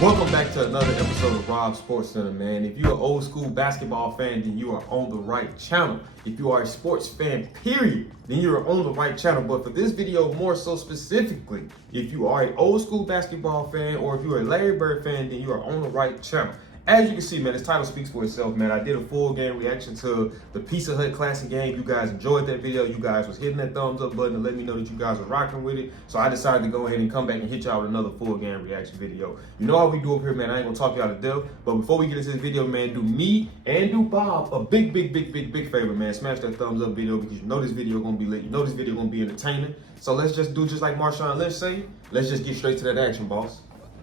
Welcome back to another episode of Rob Sports Center, man. If you're an old school basketball fan, then you are on the right channel. If you are a sports fan, period, then you're on the right channel. But for this video, more so specifically, if you are an old school basketball fan or if you're a Larry Bird fan, then you are on the right channel. As you can see, man, this title speaks for itself, man. I did a full game reaction to the Pizza Hut Classic game. You guys enjoyed that video. You guys was hitting that thumbs up button to let me know that you guys were rocking with it. So I decided to go ahead and come back and hit y'all with another full game reaction video. You know how we do up here, man. I ain't gonna talk y'all to death. But before we get into this video, man, do me and do Bob a big favor, man. Smash that thumbs up video because you know this video gonna be lit. You know this video gonna be entertaining. So let's just do just like Marshawn Lynch say. Let's just get straight to that action, boss.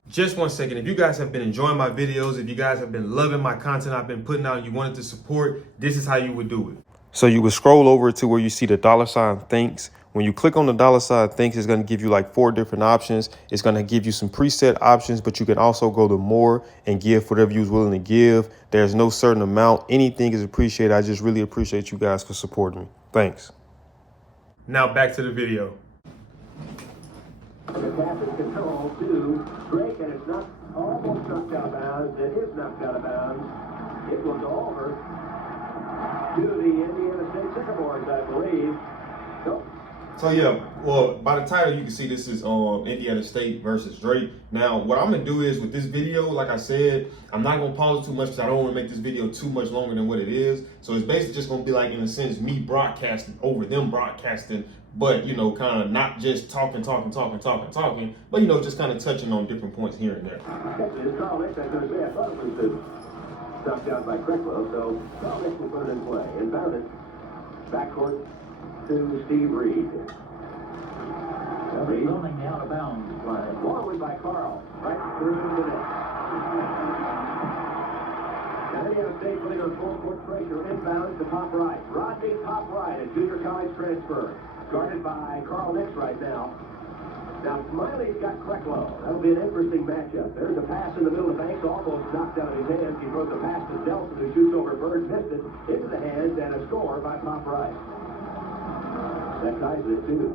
Just 1 second, if you guys have been enjoying my videos, if you guys have been loving my content I've been putting out and you wanted to support, this is how you would do it. So you would scroll over to where you see the $ thanks. When you click on the $ thanks, it's going to give you like 4 different options. It's going to give you some preset options, but you can also go to more and give whatever you're willing to give. There's no certain amount. Anything is appreciated. I just really appreciate you guys for supporting me. Thanks. Now back to the video. The pass is controlled to Drake, and it's not almost knocked out of bounds. It is knocked out of bounds. It will go over to the Indiana State Sycamores, I believe. Nope. So yeah, well, by the title you can see this is Indiana State versus Drake. Now what I'm gonna do is with this video, like I said, I'm not gonna pause it too much because I don't want to make this video too much longer than what it is. So it's basically just gonna be like, in a sense, me broadcasting over them broadcasting, but you know, kind of not just talking, but you know, just kind of touching on different points here and there. Actually, it's Carl Nix. I was going to say, I thought it was knocked out by Krecklow, so Carl Nix will put it in play. Inbound it backcourt to Steve Reed. He's rolling the out of bounds play. Forward by Carl, right through the net. Now Indiana State putting on full court pressure. Inbound to top right. Rodney top right, a junior college transfer. Guarded by Carl Nix right now. Now Smiley's got Krecklow. That'll be an interesting matchup. There's a pass in the middle of the Banks, almost knocked out of his hands. He throws a pass to Delson, who shoots over Bird, missed it into the hands, and a score by top right. That ties it at 2.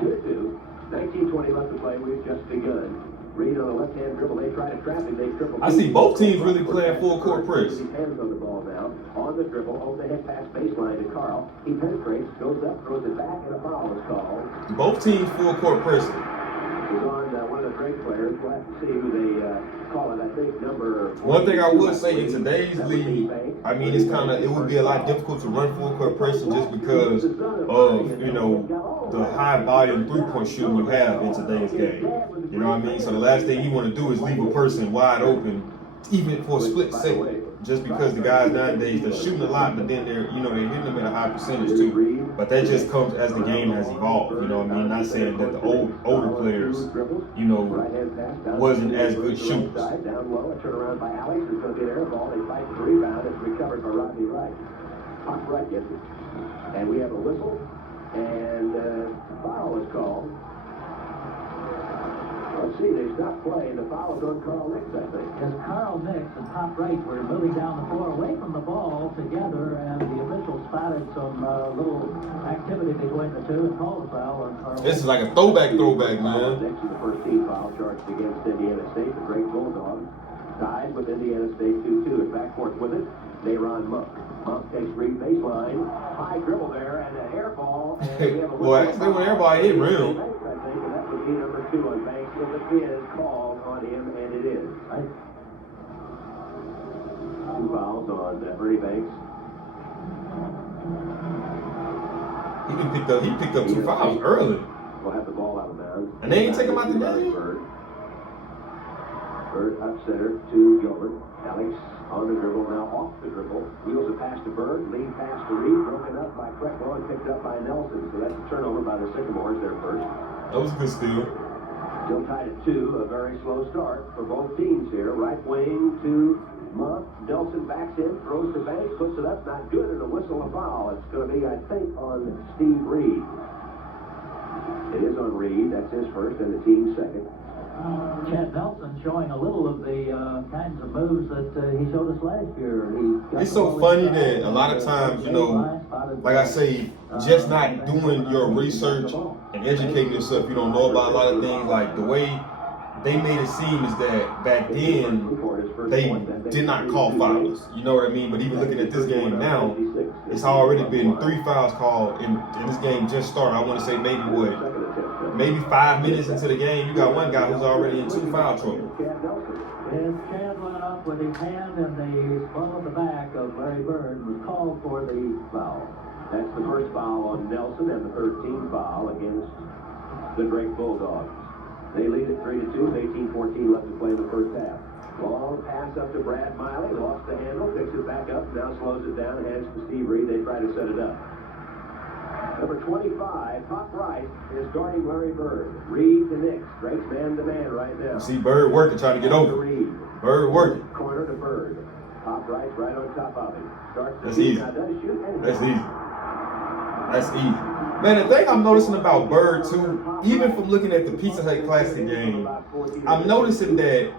2-2. 19:20 left to play. We've just begun. Reed on the left-hand dribble. They try to trap him. They triple. I see both teams really playing full court press. His hands on the ball now. On the dribble, over the head pass baseline to Carl. He penetrates, goes up, throws it back, and a foul is called. Both teams full court pressing. He's on one of the Drake players. We'll have to see who they call it. I think number. One thing I would say in today's league, I mean, it would be a lot difficult to run full court pressing just because of, you know, the high volume 3-point shooting you have in today's game. You know what I mean? So the last thing you want to do is leave a person wide open, even for a split second. Just because the guys nowadays, they're shooting a lot, but then they're hitting them at a high percentage too. But that just comes as the game has evolved. You know what I mean? Not saying that the older players, you know, wasn't as good shooters. Down low, a turnaround by Alex. It's going to be an air ball. They fight the rebound. It's recovered by Rodney Wright. Pop Wright gets it. And we have a whistle, and foul is called. Let's see, they stopped play, and the foul is on Carl Nix, I think. As Carl Nix and top right were moving down the floor away from the ball together, and the officials spotted some little activity between the two and called the foul on Carl. This is like a throwback, man. Next to the first team foul charged against Indiana State, the great Bulldogs tied with Indiana State 2-2. And backcourt with it, Nayron Monk. Monk takes Reed baseline, high dribble there, and an air ball. And we have a well, actually, when everybody hit rim. I think, and that would be number 2 on Banks. If it is called on him, and it is. Right? 2 fouls on Ernie Banks. He picked up 2 fouls early. We'll have the ball out of bounds. And they ain't take him out the game? Bird up center to Gilbert. Alex on the dribble, now off the dribble. Wheels a pass to Bird, lead pass to Reed, broken up by Krecklow and picked up by Nelson. So that's a turnover by the Sycamores there first. That was a good steal. Still tied at 2, a very slow start for both teams here. Right wing to Monk. Nelson backs in, throws to Banks, puts it up, not good, and a whistle, a foul. It's going to be, I think, on Steve Reed. It is on Reed. That's his first and the team's second. Chad Nelson showing a little of the kinds of moves that he showed us last year. It's so funny that a lot of times, you know, like I say, just not doing your research and educating yourself, you don't know about a lot of things, like the way they made it seem as that back then they did not call fouls. You know what I mean? But even looking at this game now, it's already been 3 fouls called in this game just started. I want to say maybe 5 minutes into the game, you got one guy who's already in 2 foul trouble. And Chad went up with his hand in the small of the back of Larry Bird and was called for the foul. That's the first foul on Nelson and the 13th foul against the Drake Bulldogs. They lead it 3-2, 18-14 left to play in the first half. Long pass up to Brad Miley, lost the handle, picks it back up, now slows it down, hands to Steve Reed. They try to set it up. Number 25, top right, is guarding Larry Bird. Reed to Nix. Drake's man-to-man right now. You see Bird working, trying to get over. Reed. Bird working. Corner to Bird. Top right on top of him. Starts to That's shoot. easy. Now does shoot and That's easy. That's easy. Man, the thing I'm noticing about Bird, too, even from looking at the Pizza Hut Classic game, I'm noticing that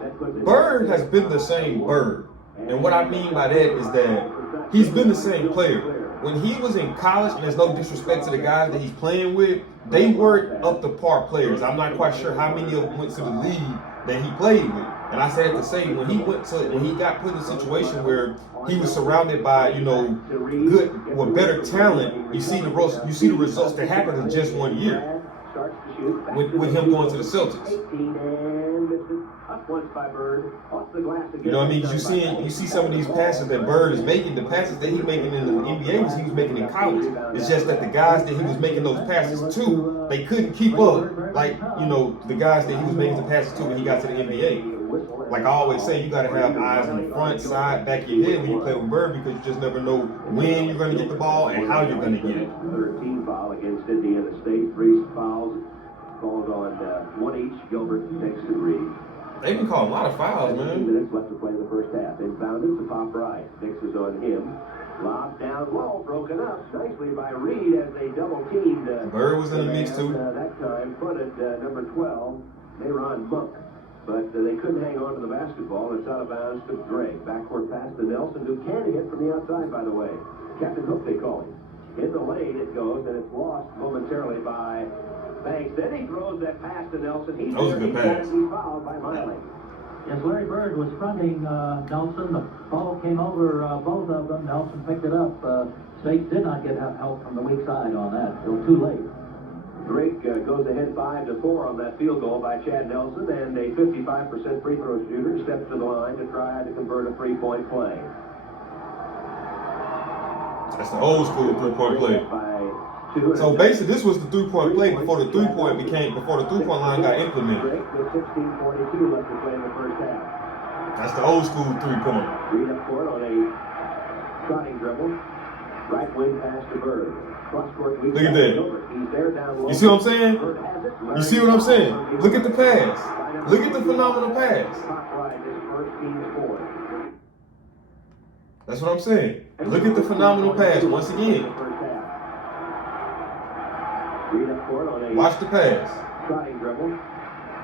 Bird has been the same Bird. And what I mean by that is that he's been the same player. When he was in college, and there's no disrespect to the guys that he's playing with, they weren't up to par players. I'm not quite sure how many of them went to the league that he played with. And I said to say, when he got put in a situation where he was surrounded by, better talent, you see the results that happened in just 1 year with him going to the Celtics. You know what I mean? Because you see some of these passes that Bird is making, the passes that he's making in the NBA he was making in college. It's just that the guys that he was making those passes to, they couldn't keep up. Like, the guys that he was making the passes to when he got to the NBA. Like I always say, you got to have eyes in the front, side, back of your head when you play with Bird, because you just never know when you're going to get the ball and how you're going to get it. 13 foul against Indiana State. 3 fouls called on 1 each. Gilbert, Nix, and Reed. They've been calling a lot of fouls, 15 man. minutes left to play in the first half. Inbounded to top right. Nix is on him. Lob down low, broken up nicely by Reed as they double teamed. Bird was in the mix too. That time fronted number 12, Mayron Monk. But they couldn't hang on to the basketball. It's out of bounds to Drake. Backward pass to Nelson, who can hit from the outside, by the way. Captain Hook, they call him. In the lane it goes, and it's lost momentarily by Banks. Then he throws that pass to Nelson. He's That was a good pass. He's fouled by Miley. As Larry Bird was fronting Nelson, the ball came over both of them. Nelson picked it up. State did not get help from the weak side on that. It was too late. Drake goes ahead 5-4 on that field goal by Chad Nelson, and a 55% free throw shooter steps to the line to try to convert a 3-point play. That's the old school 3-point play. So basically, this was the 3-point play before the 3-point line got implemented. Drake with 16:42 left to play in the first half. That's the old school 3-point. Reed up court on a trotting dribble. Right wing pass to Bird. Look at that. You see what I'm saying? You see what I'm saying? Look at the pass. Look at the phenomenal pass. That's what I'm saying. Look at the phenomenal pass once again. Watch the pass.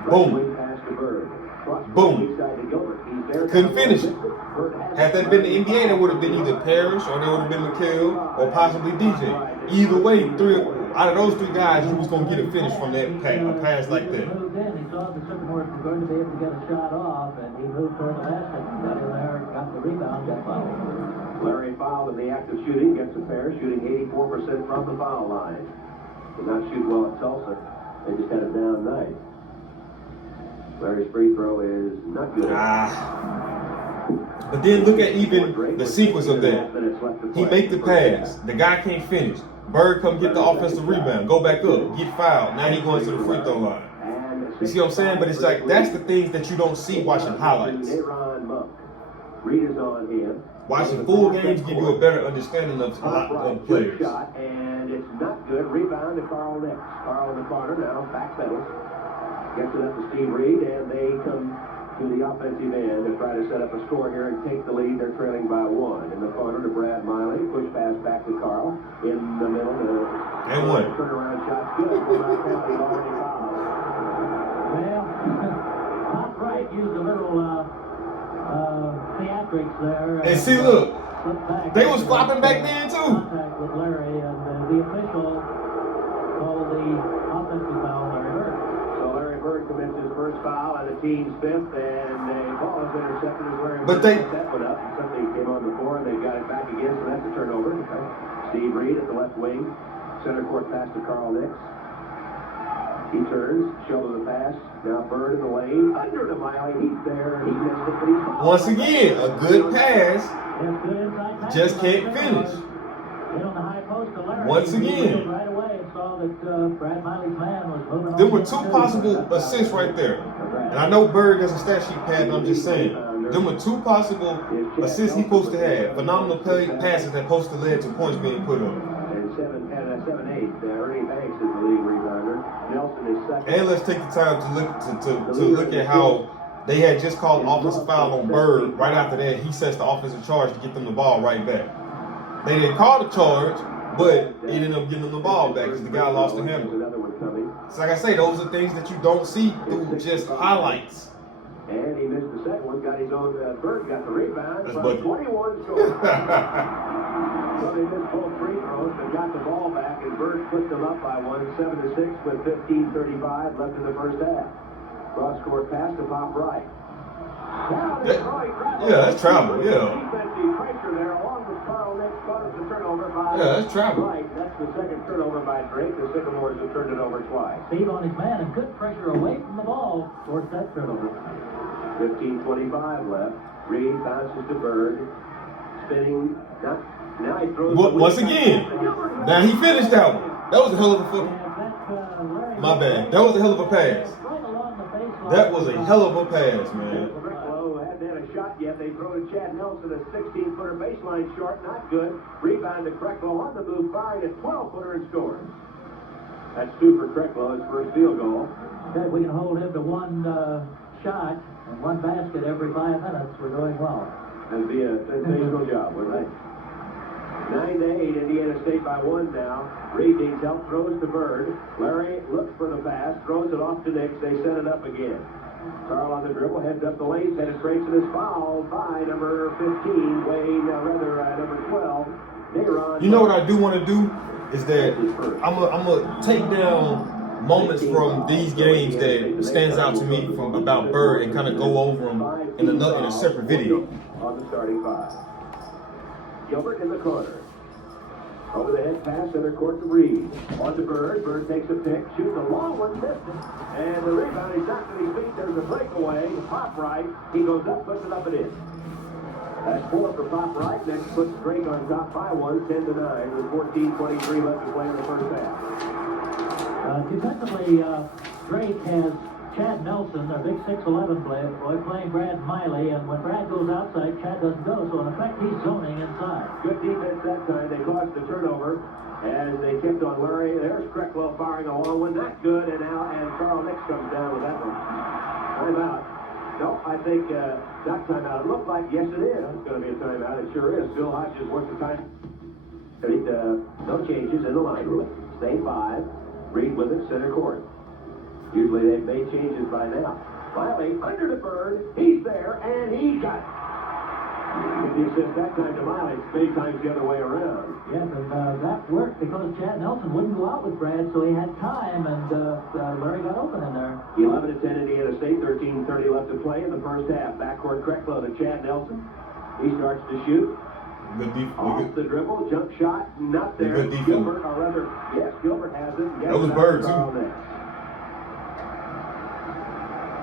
Boom. Boom. Couldn't finish it. Had that been the NBA, that would have been either Parrish or they would have been McHale or possibly DJ. Either way, out of those 3 guys, you was going to get a finish from that pass like that. He moved in. He saw the Sycamores were going to be able to get a shot off, and he moved toward the basket. Got in there, got the rebound, got fouled. Larry fouled in the act of shooting, gets a pair, shooting 84% from the foul line. Did not shoot well at Tulsa. They just had a down night. Larry's free throw is not good. But then look at even the sequence of that. He make the pass. The guy can't finish. Bird come get the offensive rebound. Go back up. Get fouled. Now he going to the free throw line. You see what I'm saying? But it's like, that's the things that you don't see watching highlights. Reed is on him. Watching full games give you a better understanding of players. Shot, and it's not good. Rebound to Carl Nix. Carl in the corner now. Backpedals. Gets it up to Steve Reed, and they come to the offensive end to try to set up a score here and take the lead. They're trailing by 1. In the corner to Brad Miley. Push pass back to Carl. In the middle to and one. Turnaround shot's good. Well, Top right used a little theatrics there. And see, look, they was flopping back then too. Contact with Larry, and the official called the offensive foul. Larry Bird. So Larry Bird commits his first foul foul and the team's fifth, and the ball is intercepted as where But they- that one up. And something came on the floor, and they got it back again, so that's a turnover. Steve Reed at the left wing. Center court pass to Carl Nix. He turns, shoulder the pass. Now Bird in the lane. Under to Miley. He's there. He missed it, but he's fouled. Once again, a good pass. Yes, good inside pass. Just can't finish. Hit on the high post to Larry. Once He again. wheeled right away and saw that Brad Miley's man was moving on. There were two possible assists right there. And I know Bird has a stat sheet pad, but I'm just saying. There were two possible assists he's supposed to have. Phenomenal passes that supposed to lead to points being put on. And 7-8. Ernie Banks is the league rebounder. Nelson is second. And let's take the time to look at how they had just called offensive foul on Bird. Right after that, he sets the offensive charge to get them the ball right back. They didn't call the charge, but it ended up getting them the ball back because the guy lost the handle. Another one coming. So like I say, those are things that you don't see through just highlights. And he missed the second one. Got his own. Bird got the rebound. That's From bucket. 21 scores. So they missed both free throws, but got the ball back, and Bird put them up by one, 7-6 with 15:35 left in the first half. Cross-court pass to Pop Wright. Now there's Roy Crabbe. Yeah, that's travel, yeah. Defensive pressure there, along with Carl Nix. Caught the turnover by Yeah, that's travel. Wright. That's the second turnover by Drake. The Sycamores have turned it over twice. Steve on his man and good pressure away from the ball towards that turnover. 15:25 left. Reed bounces to Bird. Spinning. Now he throws. Once again, now he finished that one. That was a hell of a foot. My bad. That was a hell of a pass. That was a hell of a pass, man. Cricklow hadn't had a shot yet. They throw to Chad Nelson, a 16-footer baseline short, not good. Rebound to Cricklow on the move, firing a 12-footer and scores. That's two for Cricklow, his first field goal. If we can hold him to one shot and one basket every 5 minutes, we're doing well. That'd be a sensational job, wouldn't it? 9-8, Indiana State by one now. Reed needs help, throws to Bird. Larry looks for the pass, throws it off to Nix. They set it up again. Carl on the dribble, heads up the lane, penetrates and is fouled by number 15, Wayne, number 12, Neyron. You know what I do want to do is that I'm gonna take down moments from these games that stands out to me from about Bird and kind of go over them in a separate video. On the starting five. Gilbert in the corner. Over the head pass, center court to Reed. On to Bird. Bird takes a pick, shoots a long one, missed it. And the rebound, he's knocked to his feet. There's a breakaway. Pop Wright. He goes up, puts it up and in. That's 4 for Pop Wright. Next puts Drake on top by one, 10-9, with 14:23 left to play in the first half. Defensively, Drake has Chad Nelson, a big 6'11" boy, playing Brad Miley, and when Brad goes outside, Chad doesn't go, so in effect, he's zoning inside. Good defense that time. They caused the turnover as they kept on Larry. There's Cricklow firing a long one. Not good, and Carl Nix comes down with that one. Timeout. No, I think not timeout. It looked like, yes, it is. It's going to be a timeout. It sure is. Bill Hodges worked the time. No changes in the line. Same 5. Reed with it, center court. Usually they've made changes by now. Miley under the Bird. He's there, and he got it. He assist that time to Miley. Many times the other way around. Yes, and that worked because Chad Nelson wouldn't go out with Brad, so he had time, and Larry got open in there. 11-10 Indiana State, 13:30 left to play in the first half. Backcourt Cricklow to Chad Nelson. He starts to shoot. Good defense. Off the dribble, jump shot, not there. Good defense. Gilbert, or rather, yes, Gilbert has it. That was Bird, too.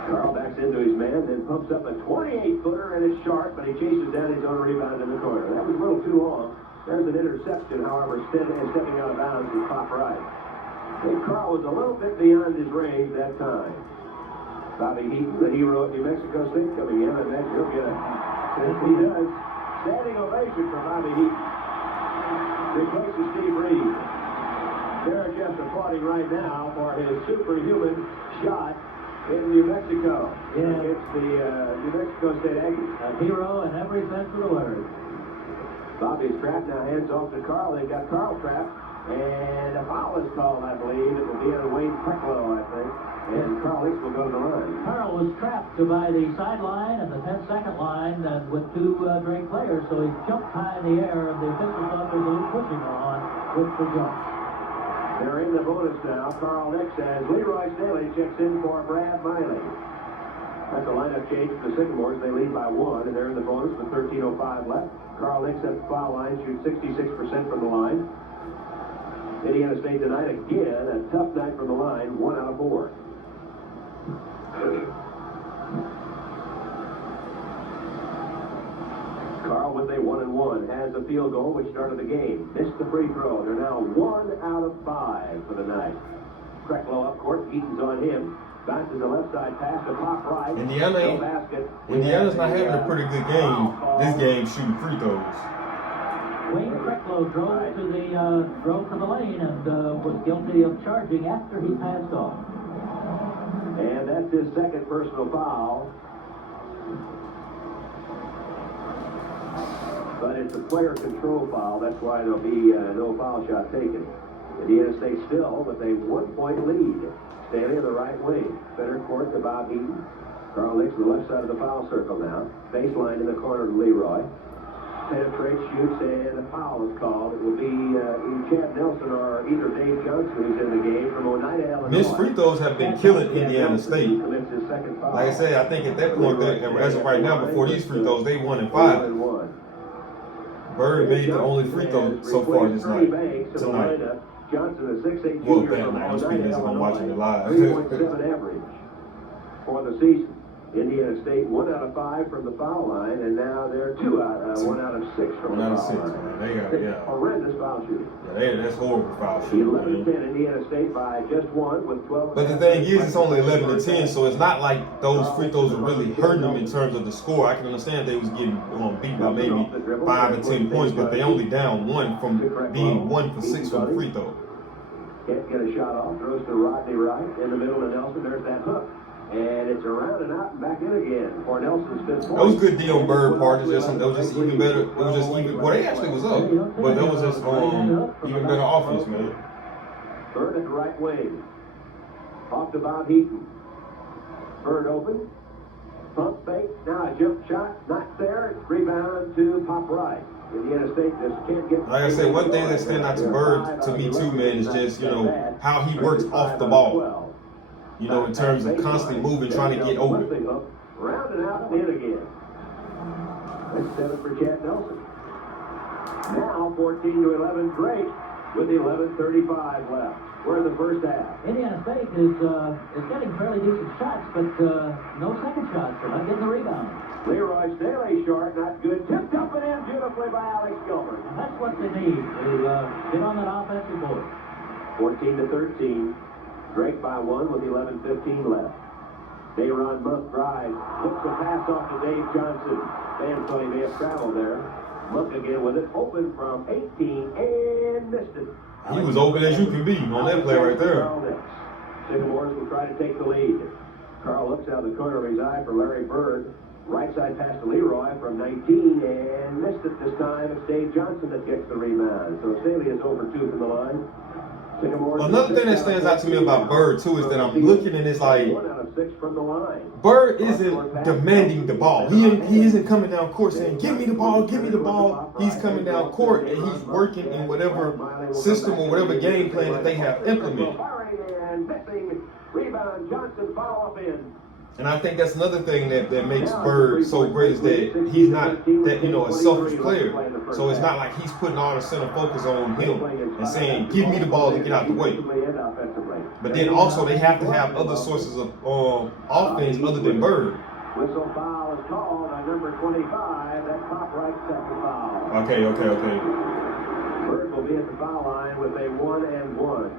Carl backs into his man, then pumps up a 28-footer, and it's short, but he chases down his own rebound in the corner. That was a little too long. There's an interception, however, stepping out of bounds is Pop Wright. I think Carl was a little bit beyond his range that time. Bobby Heaton, the hero at New Mexico State, coming in. I bet he'll get a... Yes, he does. Standing ovation for Bobby Heaton. Replaces Steve Reed. Derek just applauding right now for his superhuman shot in New Mexico. Yeah. Against the New Mexico State Aggies. A hero in every sense of the word. Bobby's trapped now, hands off to Carl. They've got Carl trapped. And a foul is called, I believe. It will be on Wayne Cricklow, I think. And Carl Hicks will go to the line. Carl was trapped by the sideline and the 10-second line and with two Drake players, so he jumped high in the air, and the officials thought there was a little pushing on with the jump. They're in the bonus now. Carl Hicks as Leroy Staley checks in for Brad Miley. That's a lineup change for the Sycamores. They lead by 1, and they're in the bonus with 13:05 left. Carl Nix at the foul line, shoots 66% from the line. Indiana State tonight again, a tough night from the line, 1 out of 4. Carl, with a 1-1, has a field goal which started the game. Missed the free throw. They're now 1 out of 5 for the night. Krecklow up court, Eaton's on him. Bounces the left side pass to Pop right. Indiana's not having a pretty good game. This game shooting free throws. Wayne Krecklow drove to the lane and was guilty of charging after he passed off. And that's his second personal foul. But it's a player control foul. That's why there'll be no foul shot taken. Indiana State still with a 1-point lead. Stanley in the right wing. Center court to Bob Eaton. Carl Nix on the left side of the foul circle now. Baseline in the corner to Leroy. Penetrates, shoots, and a foul is called. It will be Chad Nelson or either Dave Johnson who's in the game from Oneida, Illinois. Missed free throws have been killing Indiana State. Like I said, I think at that point, as of right now, before these free throws, they 1 and 5. Bird made the only free throw so far this night. Tonight. Johnson, a 6'8" Well, junior from I'm speaking as if I'm watching it live. 3.7 average for the season. Indiana State 1 out of 5 from the foul line, and now they're 1 out of 6 from the foul line. They got horrendous foul shooting. Yeah, that's horrible foul shooting. 11-10 Indiana State by just 1 with 12. But the thing is, it's only 11-10, so it's not like those free throws are really hurting them in terms of the score. I can understand they was getting beat by maybe 5 or 10 points, but they only down 1 from being 1 for 6 from the free throw. Can't get a shot off. Throws to Rodney Wright in the middle of Nelson. There's that hook. And it's around and out and back in again for Nelson's 5th point. That was good D on Bird part. It was just even better. It was just even. Well, they actually was up, but that was just even better offense, man. Bird at the right wing. Off to Bob Heaton. Bird open. Pump fake. Now a jump shot. Not there. Rebound to Pop Right. Indiana State just can't get. Like I said, one thing that stands out to Bird to me too, man, is just how he works off the ball. In terms of constantly moving, trying to get open. Round and out and in again. That's 7 for Chad Nelson. Now 14-11 Drake with 11:35 left. We're in the first half. Indiana State is getting fairly decent shots, but no second shots. They're not getting the rebound. Leroy Staley short, not good. Tipped up and in beautifully by Alex Gilbert. And that's what they need to get on that offensive board. 14-13. Drake by 1 with 11:15 left. Dayron Monk drives. Looks a pass off to Dave Johnson. Van thought he may have traveled there. Monk again with it. Open from 18 and missed it. He was open as you can be on that play right there. Sycamores will try to take the lead. Carl looks out of the corner of his eye for Larry Bird. Right side pass to Leroy from 19 and missed it this time. It's Dave Johnson that gets the rebound. So Staley is over 2 from the line. Another thing that stands out to me about Bird too is that I'm looking and it's like Bird isn't demanding the ball. He isn't coming down court saying, "Give me the ball, give me the ball." He's coming down court and he's working in whatever system or whatever game plan that they have implemented. Rebound, Johnson follow up in. And I think that's another thing that makes Bird so great is that he's not that a selfish player. So it's not like he's putting all the center focus on him and saying, "Give me the ball to get out the way." But then also they have to have other sources of offense other than Bird. Whistle foul is called on number 25. That's Pop Right second foul. Okay. Bird will be at the foul line with a 1-and-1.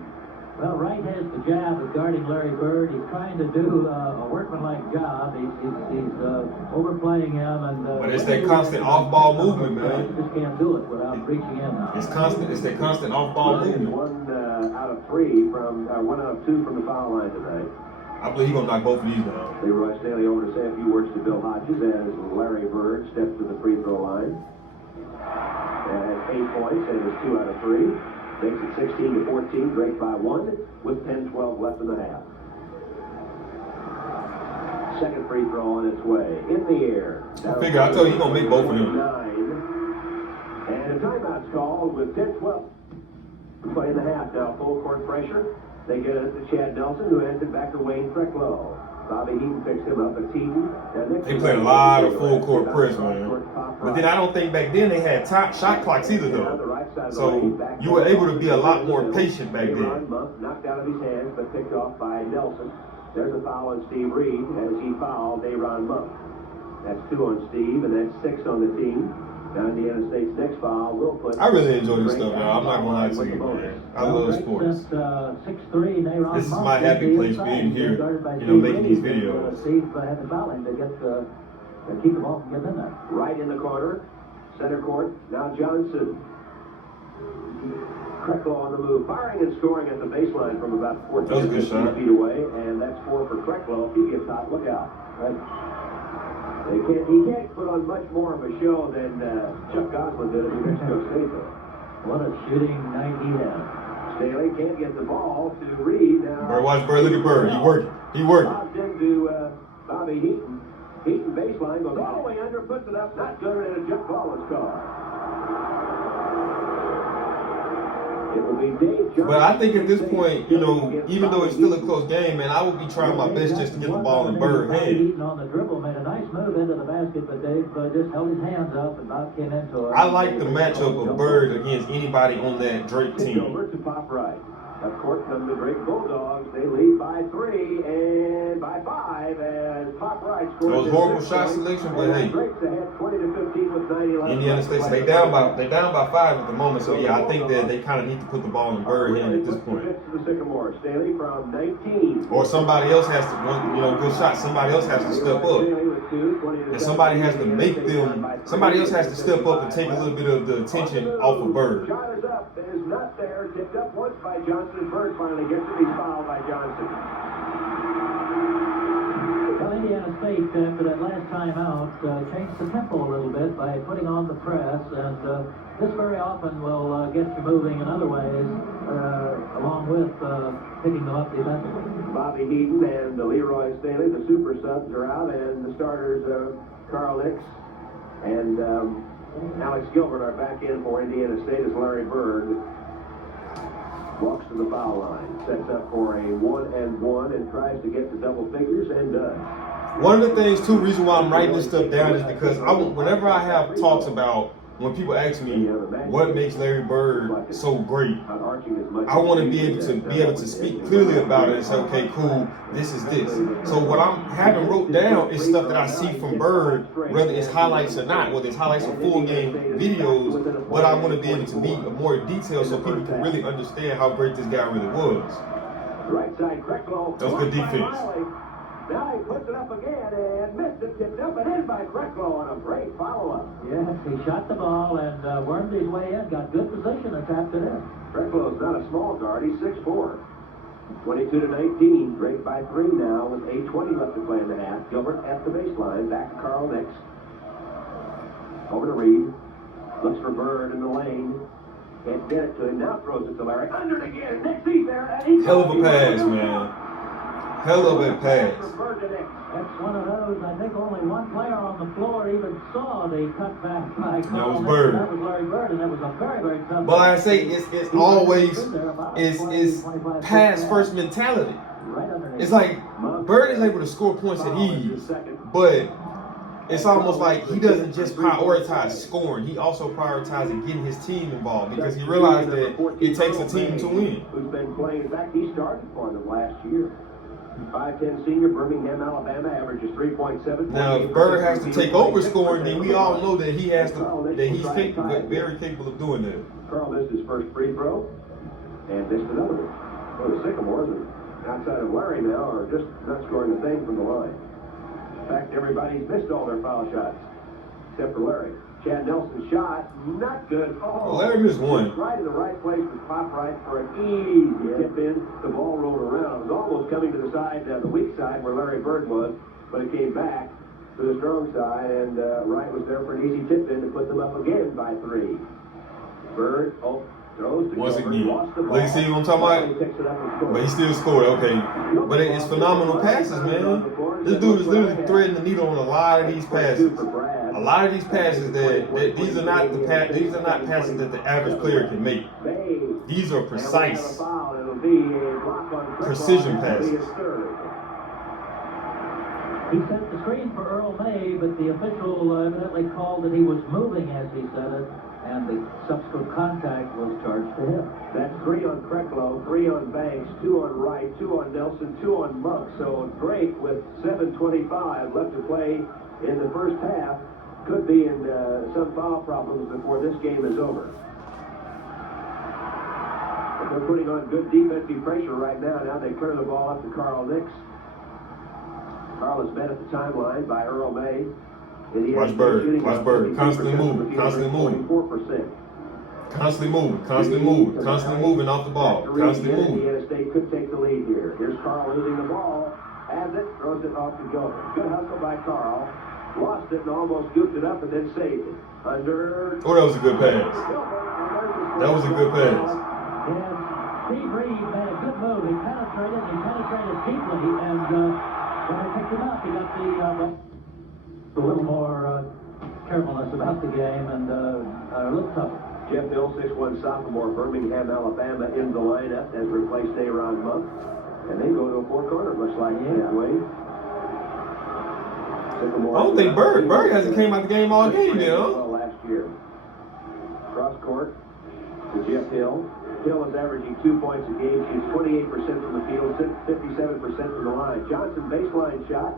Well, Wright has the job of guarding Larry Bird. He's trying to do a workmanlike job. He's overplaying him, and but it's that constant off-ball movement, man. You just can't do it without reaching in now. It's constant. It's that constant off-ball movement. 1 out of 3 from 1 out of 2 from the foul line tonight. I believe he's gonna knock both of these down. Leroy Staley over to say a few words to Bill Hodges as Larry Bird steps to the free throw line. And 8 points, and it's 2 out of 3. Makes it 16-14. Drake by 1 with 10-12 left in the half. Second free throw on its way. In the air. I told you he's gonna make both of them. 9. And a timeout's called with 10-12. Play in the half now. Full court pressure. They get it to Chad Nelson, who hands it back to Wayne Krecklow. Bobby Heaton picks him up. It's Heaton. They played a lot of full court press, man. But then I don't think back then they had shot clocks either, though. So you were able to be a lot more patient back then. Knocked out of his hands, but picked off by Nelson. There's a foul on Steve Reed as he fouled Dayron Monk. That's 2 on Steve, and that's 6 on the team. Now Indiana State's next foul will put. I really enjoy this stuff, y'all. I'm not gonna lie to you, man. I love sports. 6'3", Dayron This is Monk my happy place inside. being here, Guarded you know, by making Steve these Reed, videos. Steve had to foul him to get to keep the ball from getting in there. Right in the corner, center court. Now Johnson. Krecklow on the move, firing and scoring at the baseline from about 14 feet away, and that's 4 for Krecklow. If he gets hot, look out. Right. He can't put on much more of a show than Chuck Goslin did at New Mexico State, though. What a shooting night he had. Staley can't get the ball to Reed. Now, Watch Bird. Look at Bird. He working. He working. Lobbed into Bobby Heaton. Heaton baseline goes all the way under, puts it up, not good, and a jump ball is called. But I think at this point, you know, even though it's still a close game, man, I would be trying my best just to get the ball in Bird's hand. On the dribble, made a nice move into the basket, but Dave just held his hands up and not came into it. I like the matchup of Bird against anybody on that Drake team. Over to Pop Right. Of course, come the Drake Bulldogs. They lead by 3 and by 5 as Pop Right scores. It was horrible shot selection, but hey, Drake's ahead 20-15 with 90. Indiana State, they down by 5 at the moment. So yeah, I think that they kind of need to put the ball in Bird's hand at this point. The Sycamore, Staley from 19. Or somebody else has to, you know, good shot. Somebody else has to step up, and somebody has to make them. Somebody else has to step up and take a little bit of the attention off of Bird. Shot is up. It is not there. Tipped up once by Johnson. Bird finally gets it. He's fouled by Johnson. Well, Indiana State, after that last time out, changed the tempo a little bit by putting on the press, and this very often will get you moving in other ways, along with picking them up defensively. Bobby Heaton and Leroy Staley, the super subs, are out, and the starters, Carl Nix and Alex Gilbert, are back in for Indiana State as Larry Bird walks to the foul line, sets up for a 1-and-1, and tries to get to double figures, and does. One of the things, too, reason why I'm writing this stuff down is because whenever I have talks about, when people ask me what makes Larry Bird so great, I want to be able to speak clearly about it and say, okay, cool, this is this. So what I'm having wrote down is stuff that I see from Bird, whether it's highlights or not, whether it's highlights or full game videos, but I want to be able to be more detailed so people can really understand how great this guy really was. Right side, Krecklow. That was good defense. Now he puts it up again and missed it, tipped up and in by Krecklow on a great follow-up. Yes, he shot the ball and wormed his way in, got good position and tapped it in. Krecklow is not a small guard, he's 6'4". 22-19, Drake by 3 now with 8:20 left to play in the half. Gilbert at the baseline, back to Carl Nix. Over to Reed, looks for Bird in the lane. Can't get it to him, now throws it to Larry. Under it again, Nix, he's there. And he's hell of a pass, man. Hell of a pass. That's one of those, I think only one player on the floor even saw the cutback by Carl. That was Bird. That was Larry Bird, and that was a very, very tough. But I say it's always is pass first mentality. It's like Bird is able to score points at ease, but it's almost like he doesn't just prioritize scoring. He also prioritizes getting his team involved because he realized that it takes a team to win. Who's been playing? In fact, he started for them last year. 5'10" senior, Birmingham, Alabama, averages 3.7. Now, if Bird has to take over scoring, then we all know that he's capable, very capable of doing that. Carl missed his first free throw and missed another one. Well, the Sycamores, outside of Larry now, are just not scoring a thing from the line. In fact, everybody's missed all their foul shots except for Larry. Chad Nelson's shot, not good. Oh, Larry missed one. Right in the right place with Pop Right for an easy tip in. The ball rolled around. It was almost coming to the side, the weak side where Larry Bird was, but it came back to the strong side, and Wright was there for an easy tip in to put them up again by 3. Bird throws to once Gilbert, again. lost the ball. Like, see what I'm talking about? He picks it up and scores. But he still scored, okay. But it's phenomenal passes, man. This dude is literally threading the needle on a lot of these passes. A lot of these passes that these are not passes that the average player can make. These are precise, precision passes. He set the screen for Earl May, but the official evidently called that he was moving as he said it, and the subsequent contact was charged to him. That's 3 on Krecklow, 3 on Banks, 2 on Wright, 2 on Nelson, 2 on Monk. So Drake, with 7:25 left to play in the first half, could be in some foul problems before this game is over. But they're putting on good defensive pressure right now. Now they turn the ball up to Carl Nix. Carl is met at the timeline by Earl May. Watch Bird. Watch Bird. Constantly moving. Constantly moving. 4%. Constantly moving. Constantly moving. Constantly moving off the ball. Constantly moving. Indiana State could take the lead here. Here's Carl losing the ball. Has it. Throws it off to go. Good hustle by Carl. Lost it and almost goofed it up and then saved it. Under. Oh, that was a good pass. That was a good pass. And Steve Reed made a good move. He penetrated deeply, and when they picked him up, he got a little more carefulness about the game and a little tougher. Jeff Hill, 6'1" sophomore, Birmingham, Alabama, in the lineup as replaced Aaron Monk. And they go to a four-corner, much like Way. I don't think Bird hasn't came out the game all game, you know. Last year. Cross court to Jeff Hill. Hill is averaging 2 points a game. She's 28% from the field, 57% from the line. Johnson baseline shot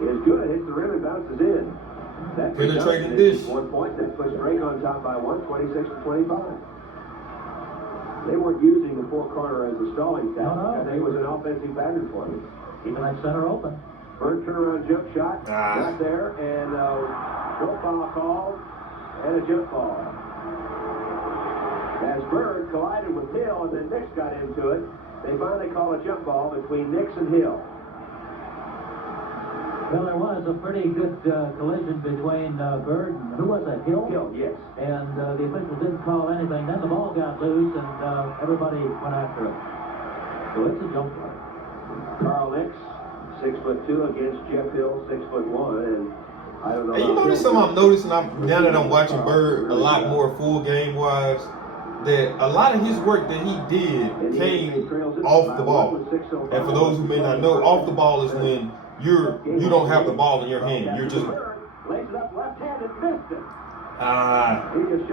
is good. Hits the rim and bounces in. That penetrating dish. 1 point. That puts Drake on top by 1, 26-25. They weren't using the four corner as a stalling tactic. I think it was an offensive pattern for them. Keeping that center open. Bird turnaround jump shot, not there, and no foul called, and a jump ball. As Bird collided with Hill, and then Nix got into it, they finally call a jump ball between Nix and Hill. Well, there was a pretty good collision between Bird and, who was that, Hill? Hill, yes. And the official didn't call anything. Then the ball got loose, and everybody went after it. So it's a jump ball. Carl Nix, 6'2" against Jeff Hill, 6'1", and I don't know. Hey, you notice something I'm noticing now that I'm watching Bird a lot more full game wise, that a lot of his work that he did came off the ball. And for those who may not know, off the ball is when you don't have the ball in your hand. You're just but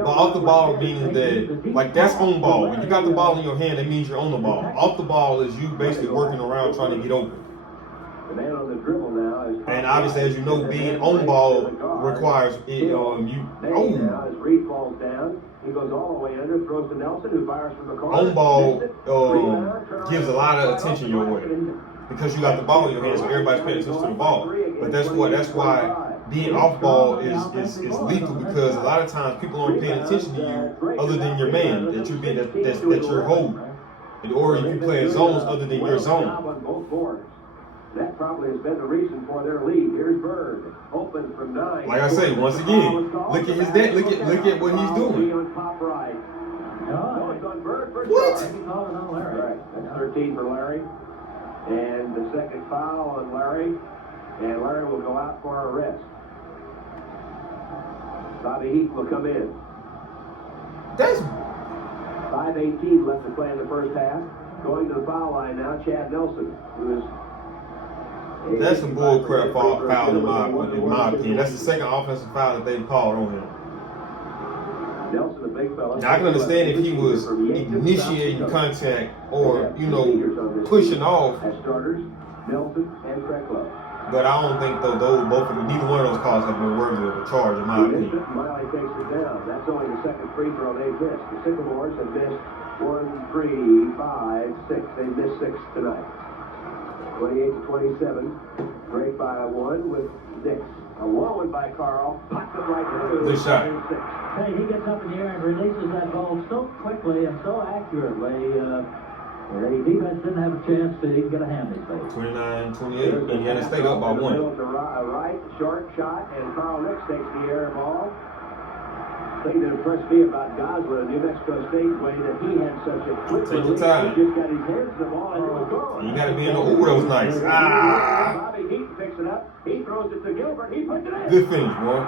off the ball means that, like, that's on ball. When you got the ball in your hand, that means you're on the ball. Off the ball is you basically working around trying to get open. The man on the dribble now is, and obviously, as you know, being on ball requires it. Now as Reed falls down, he goes all the way under, throws to Nelson, who fires from the corner. On ball gives a lot of attention your way because you got the ball in your hands, so everybody's paying attention to the ball. But that's why being off ball is lethal, because a lot of times people aren't paying attention to you other than your man that you're holding, or if you play zones other than your zone. That probably has been the reason for their lead. Here's Bird, open from 9. Like I say, once again, look at his dad. Look at what he's doing. On top right. No, it's on Bird for what? Right. That's 13 for Larry. And the second foul on Larry. And Larry will go out for a rest. Bobby Heath will come in. That's 5:18 left to play in the first half. Going to the foul line now, Chad Nelson, who is... That's a bullcrap foul in my opinion. That's the second offensive foul that they've called on him. Nelson, a big fella. Now, I can understand if he was initiating contact or, pushing off. As starters, Nelson and Krecklow. But I don't think neither one of those calls have been worthy of a charge, in my opinion. Miley takes it down. That's only the second free throw they've missed. The Sycamores have missed 1, 3, 5, 6. They've missed 6 tonight. 28-27. Break by 1 with Nix. A long one by Carl. Pots it right through. Good shot. Hey, he gets up in the air and releases that ball so quickly and so accurately. The defense didn't have a chance to even get a hand in his face. 29-28. Indiana State up by 1. Right, short shot, and Carl Nix takes the air ball. The thing that impressed me about Gosler, New Mexico State, way that he had such a quick release. He just got his hands to the ball and it was gone. You got to be in the ooh, that was nice. Bobby Heath picks it up. He throws it to Gilbert. He puts it in. Good finish, boy.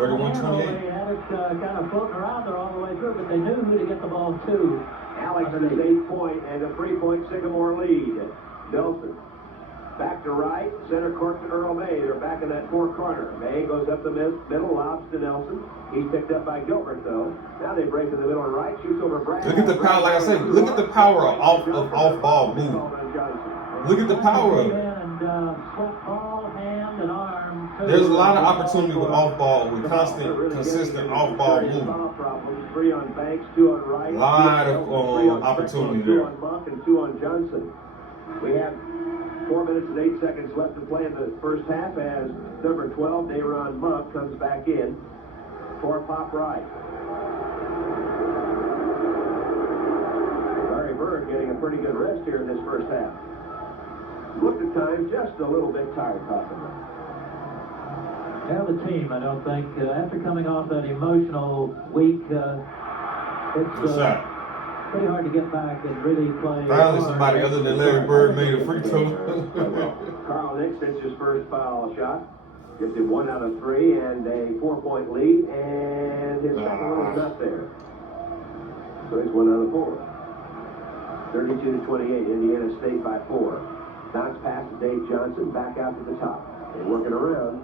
31-28. They had it kind of floating around there all the way through, but they knew who to get the ball to. Alex has 8 point and a 3-point Sycamore lead. Nelson back to right, center court to Earl May. They're back in that fourth corner. May goes up the middle, lobs to Nelson. He's picked up by Gilbert, though. Now they break to the middle and right, shoots over Brad. Look at the power, like I said, look at the power of off-ball move. Look at the power of it. There's a lot of opportunity with off-ball, with constant, consistent off-ball movement. 3 on Banks, 2 on Wright. A lot of opportunity there. 2 on Monk and 2 on Johnson. We have 4 minutes and 8 seconds left to play in the first half as number 12, Dayron Monk, comes back in for Pop Wright. Larry Bird getting a pretty good rest here in this first half. Looked at times just a little bit tired, Hoffman. Yeah, the team, I don't think, after coming off that emotional week, it's pretty hard to get back and really play. Finally, somebody other than Larry Bird made a free throw. Carl Nix hits his first foul shot. Gives him 1 out of 3 and a 4-point lead, and his second one is not there. So it's 1 out of 4. 32-28, Indiana State by 4. Bounce pass to Dave Johnson, back out to the top. They're working around.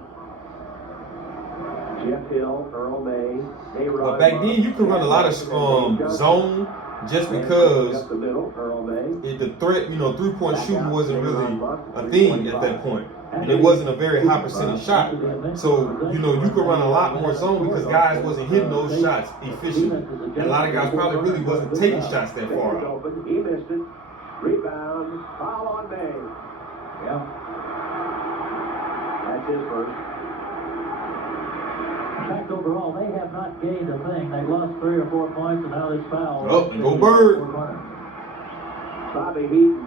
Jeff Hill, Earl May, But back then, you could run a lot of zone just because the threat, three-point shooting wasn't really a thing at that point. And it wasn't a very high percentage shot. So, you could run a lot more zone because guys wasn't hitting those shots efficiently. And a lot of guys probably really wasn't taking shots that far out. He missed it. Rebound. Foul on May. Yeah. That's his first. In fact, overall, they have not gained a thing. They lost 3 or 4 points, and now this foul. Oh, and go Bird. Bobby Heaton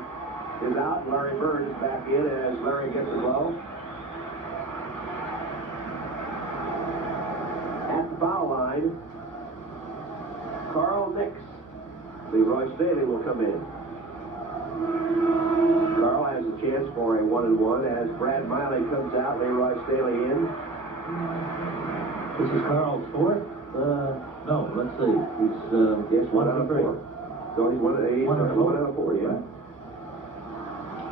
is out. Larry Bird is back in as Larry gets the blow. At the foul line, Carl Nix. Leroy Staley will come in. Carl has a chance for a 1-and-1 as Brad Miley comes out. Leroy Staley in. This is Carl's fourth? No, let's see. He's 1 out of 3. So he's 1 out of 4, yeah.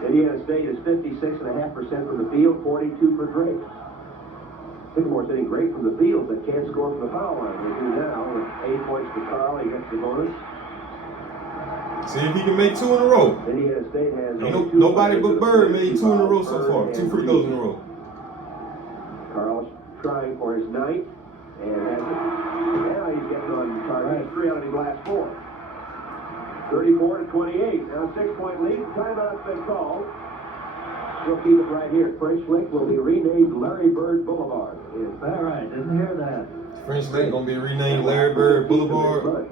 Indiana State is 56.5% from the field, 42 for Drake. Sycamore's hitting great from the field, but can't score from the foul line. They do now with 8 points for Carl. He gets the bonus. See if he can make 2 in a row. Indiana State has nobody but Bird made 2 in a row so far. 2 free throws in a row. Carl's trying for his 9th, and has it. Now he's getting on target. 3 out of his last 4. 34-28. Now 6-point lead. Timeout's been called. We'll keep it right here. French Lick will be renamed Larry Bird Boulevard. Is that right? Didn't hear that. French Lick gonna be renamed Larry Bird Boulevard.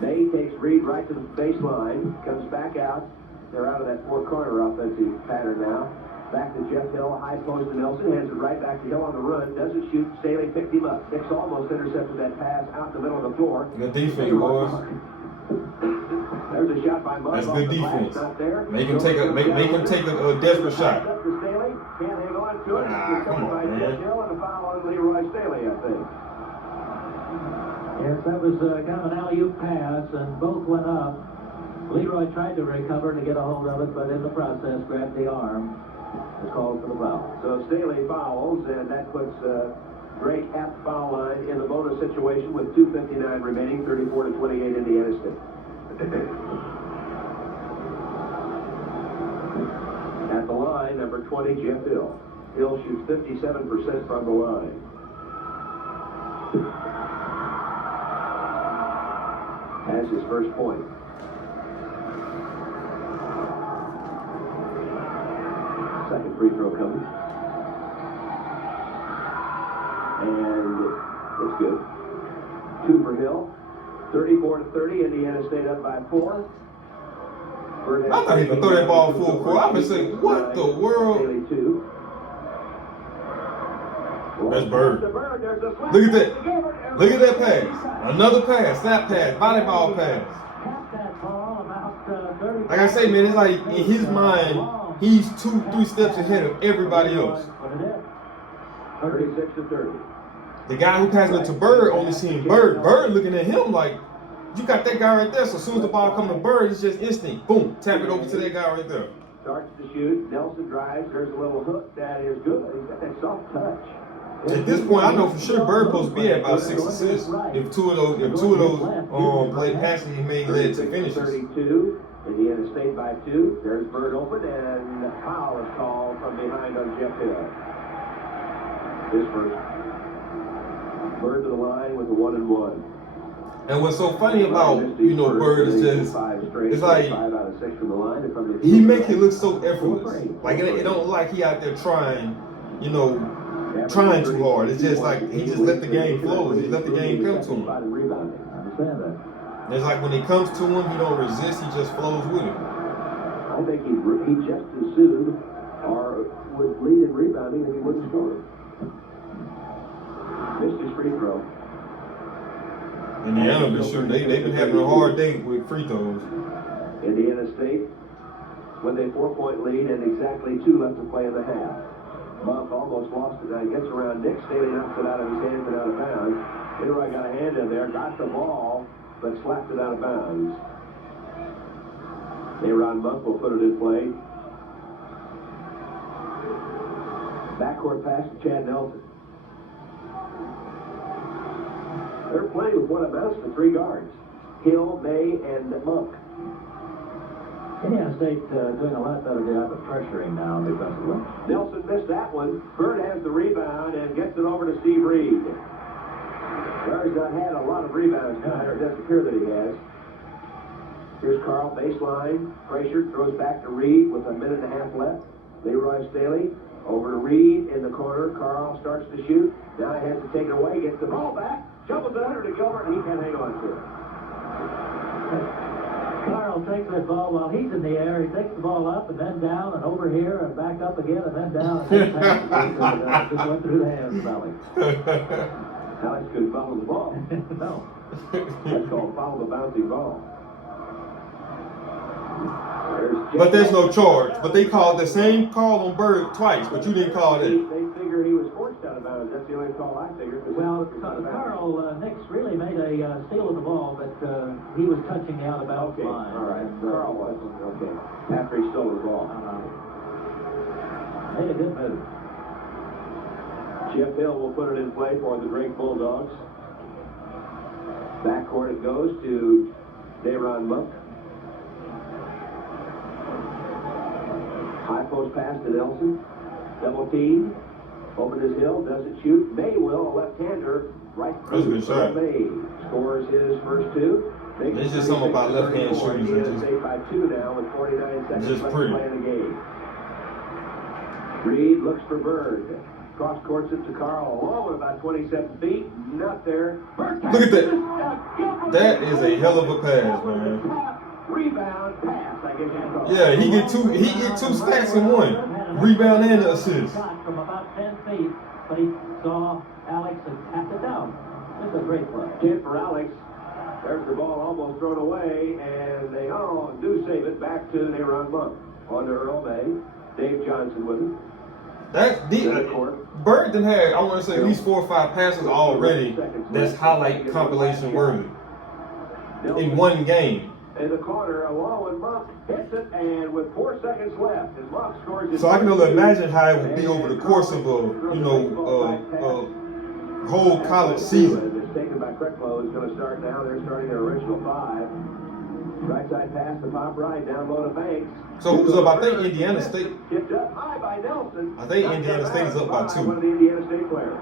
May takes Reed right to the baseline, comes back out. They're out of that four-corner offensive pattern now. Back to Jeff Hill, high post to Nelson, hands it right back to Hill on the run. Doesn't shoot. Staley picked him up. Hicks almost intercepted that pass out the middle of the floor. Good defense, boys. There's a shot by Mugg. That's good defense. Not there. Make him take a desperate shot. Up to Staley. Can't hang on to it. Come on, by man. Jeff Hill and a foul on Leroy Staley, I think. Yes, that was kind of an alley-oop pass, and both went up. Leroy tried to recover to get a hold of it, but in the process grabbed the arm. Was called for the foul. So Staley fouls, and that puts Drake at the foul line in the bonus situation with 2:59 remaining, 34-28 Indiana State. At the line, number 20, Jeff Hill. Hill shoots 57% from the line. Has his first point. Second free throw coming. And it's good. 2 for Hill. 34-30, Indiana State up by 4. I thought he could throw that ball full court. I was saying, what the world? That's Bird. Look at that. Look at that pass. Another pass, snap pass, volleyball pass. Like I say, man, it's like in his mind, he's 2-3 steps ahead of everybody else. 36-30. The guy who passed it to Bird only seeing Bird. Bird looking at him like, you got that guy right there. So as soon as the ball comes to Bird, it's just instinct. Boom, tap it over to that guy right there. Starts to shoot. Nelson drives. There's a little hook. That is good. He's got that soft touch. At this point, I know for sure Bird supposed to be at about 6 assists. If two of those play passes he made led to finishes. 32. Indiana State by 2. There's Bird open, and foul is called from behind on Jeff Hill. His first. Bird to the line with a 1-and-1. And what's so funny about Bird is just it's like 5 out of 6 from the line. He make it look so effortless. Like it don't look like he out there trying, trying too hard. It's just like he just let the game flow. He let the game come to him. It's like when it comes to him, he don't resist. He just flows with it. I think he just as soon or would lead in rebounding if he wouldn't score. Missed his free throw. Indiana been shooting. They've been having a hard day with free throws. Indiana State with a 4-point lead and exactly 2 left to play in the half. Monk almost lost it. Now he gets around Nick. Staley knocks it out of his hands and out of bounds. Leroy got a hand in there, got the ball, but slapped it out of bounds. Aaron Monk will put it in play. Backcourt pass to Chad Nelson. They're playing with what amounts to 3 guards. Hill, May, and Monk. Indiana State doing a lot better job of pressuring now defensively. Nelson missed that one. Bird has the rebound and gets it over to Steve Reed. Bird's not had a lot of rebounds tonight, or it doesn't appear that he has. Here's Carl, baseline. Frazier throws back to Reed with 1.5 minutes left. Leroy Staley over to Reed in the corner. Carl starts to shoot. Now he has to take it away, gets the ball back. Jumbles it under to Gilbert, and he can't hang on to it. Carl takes that ball while he's in the air. He takes the ball up and then down and over here and back up again and then down. And just went through the hands of Alex. Alex couldn't follow the ball. No. That's called follow the bouncing ball. But there's no charge. But they called the same call on Bird twice, but you didn't call it. They figured he was forced out of bounds. That's the only call I figured. Well, Carl Nix really made a steal of the ball, but he was touching the out of bounds line. All right. Carl was. Okay. After he stole the ball. Made a good move. Jeff Hill will put it in play for the Drake Bulldogs. Backcourt it goes to Dayron Monk. High post pass to Nelson. Double team. Open his Hill. Doesn't shoot. May will. Left-hander. Right That's a good shot. May scores his first 2. It's just something about left-hand shooters. Indiana State by 2 now with 49 seconds left to play in the game. Reed looks for Bird. Cross courts it to Carl along with about 27 feet. Not there. Bird. Look at that. That is a hell of a pass, man. Rebound pass, I guess you call it. Yeah, he get two stacks in one. Rebound and assist. Shot from about 10 feet, but he saw Alex and tapped it down. That's a great play. 10 for Alex. There's the ball almost thrown away, and they do save it back to Aaron Monk. On to Earl May. Dave Johnson with him. Bird done had, I want to say, at least 4 or 5 passes already that's highlight compilation worthy in one game. In the corner, along with Monk hits it, and with 4 seconds left, as Monk scores his. So I can only imagine how it would be over the course of a whole college season. It's taken by Krecklow. Is going to start now. They're starting their original 5. Right side pass to Pop Right, down low to Banks. So who's up? I think Indiana State. Tipped up high by Nelson. I think Indiana State is up by 2. One of the Indiana State players.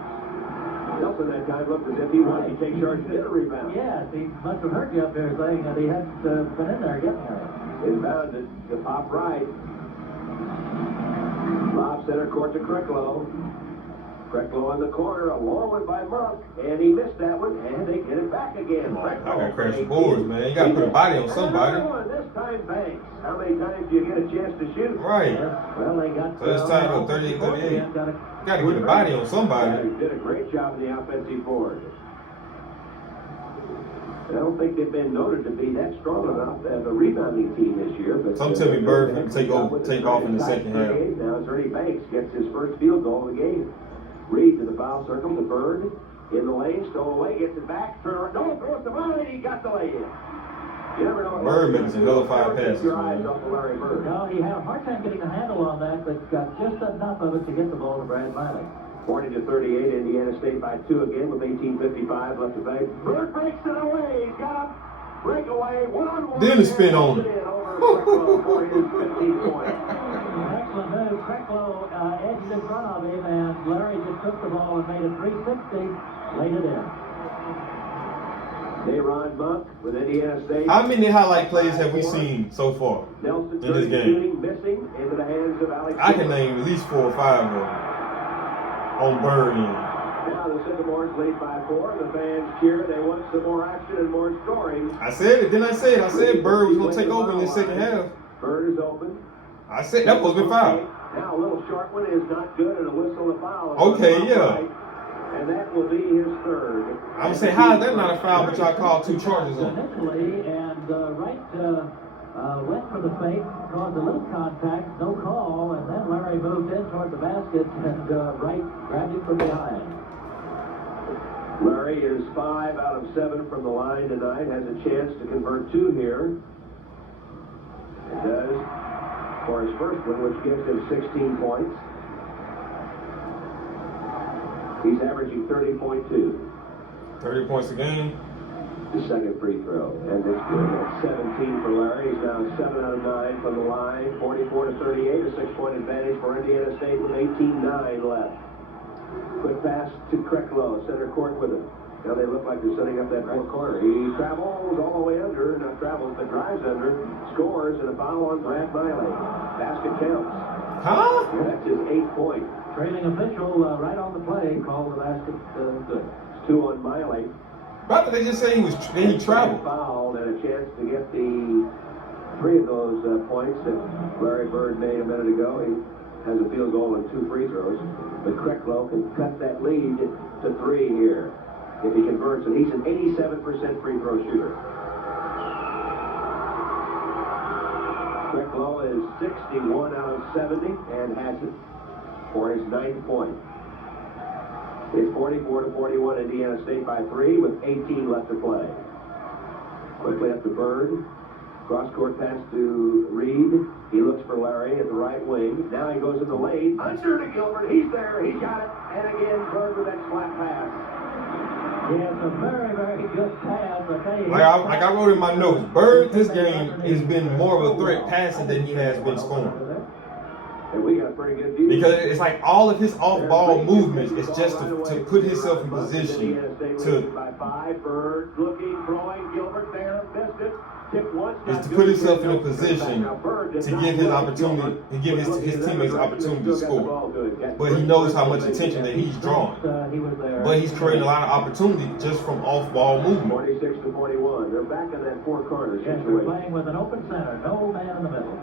Nelson that time looked as if he wanted to take charge of the rebound. Yes, he must have heard you up there saying that he hadn't been in there getting her. Inbounded to Pop Right. Lob center court to Krecklow. Krecklow in the corner, along with by Monk, and he missed that one, and they get it back again. I gotta crash the boards, man. You gotta put a body on somebody. This time Banks. How many times do you get a chance to shoot? Right. Well, they got. So it's time for 38-38. Gotta get a body on somebody. He did a great job in the offensive board. I don't think they've been noted to be that strong enough as a rebounding team this year. But some tell me Bird can take off in the second half. Now as Ernie Banks gets his first field goal of the game. Reed to the foul circle to Bird. In the lane, stole away, gets it back, turn around, no, throws the volley, he got the lay-in. You never know. Bird makes some hella fire passes, Your eyes man. off of Larry Bird. No, he had a hard time getting a handle on that, but got just enough of it to get the ball to Brad Miley. 40-38, Indiana State by 2 again with 18:55 left to play. Bird breaks it away. He's got a breakaway. One-on-one. Then the spin on it. For his 15 points. Excellent move. Krecklow edged in front of him, and Larry just took the ball and made it 360, laid it in. Ron Monk with Indiana State. How many highlight plays have we seen so far Nelson in this game? shooting, missing into the hands of Alex. I can name at least 4 or 5 of them on Bird end. Now the Sycamores lead by 4. The fans cheer. They want some more action and more scoring. I said it. Then I said Bird was going to take over in the second half. Bird is open. I said that was been foul. Now a little short one is not good, and a whistle to foul. Okay, yeah. And that will be his third. I'm saying, how is that not a foul, but y'all called 2 charges on it? Initially, and Wright went for the fake, caused a little contact, no call, and then Larry moved in toward the basket, and Wright grabbed him from behind. Larry is 5 out of 7 from the line tonight, has a chance to convert 2 here. It does for his first one, which gives him 16 points. He's averaging 30.2. 30 points a game. The second free throw, and it's good. That's 17 for Larry. He's now 7 out of 9 from the line. 44-38, a 6-point advantage for Indiana State with 18-9 left. Quick pass to Krecklow, center court with him. Now they look like they're setting up that fourth corner. He travels all the way under, not travels, but drives under, scores, and a foul on Brad Miley. Basket counts. Huh? That's his 8th point. Trailing official right on the play called the basket good. It's 2 on Miley. But they just say he traveled. Fouled and a chance to get the 3 of those points that Larry Bird made a minute ago. He has a field goal and 2 free throws. But Krecklow can cut that lead to 3 here if he converts it. He's an 87% free throw shooter. Krecklow is 61 out of 70 and has it for his 9th point. It's 44-41, Indiana State by 3 with 18 left to play. Quickly up to Bird. Cross-court pass to Reed. He looks for Larry at the right wing. Now he goes in the lane. Under to Gilbert. He's there. He's got it. And again, Bird with that flat pass. Yes, a very, very good pass. Like I wrote in my notes, Bird this game has been more of a threat passing than he has been scoring. And we got a pretty good view. Because it's like all of his off-ball movements is just to put himself in position to by 5. Bird looking, throwing. Gilbert there, missed it. is to put himself in a position to give his opportunity, to give his teammates opportunity to score. But he knows how much attention that he's drawing. But he's creating a lot of opportunity just from off-ball movement. 46-41. They're back in that 4 corner Yes, they're situation. playing with an open center, no man in the middle.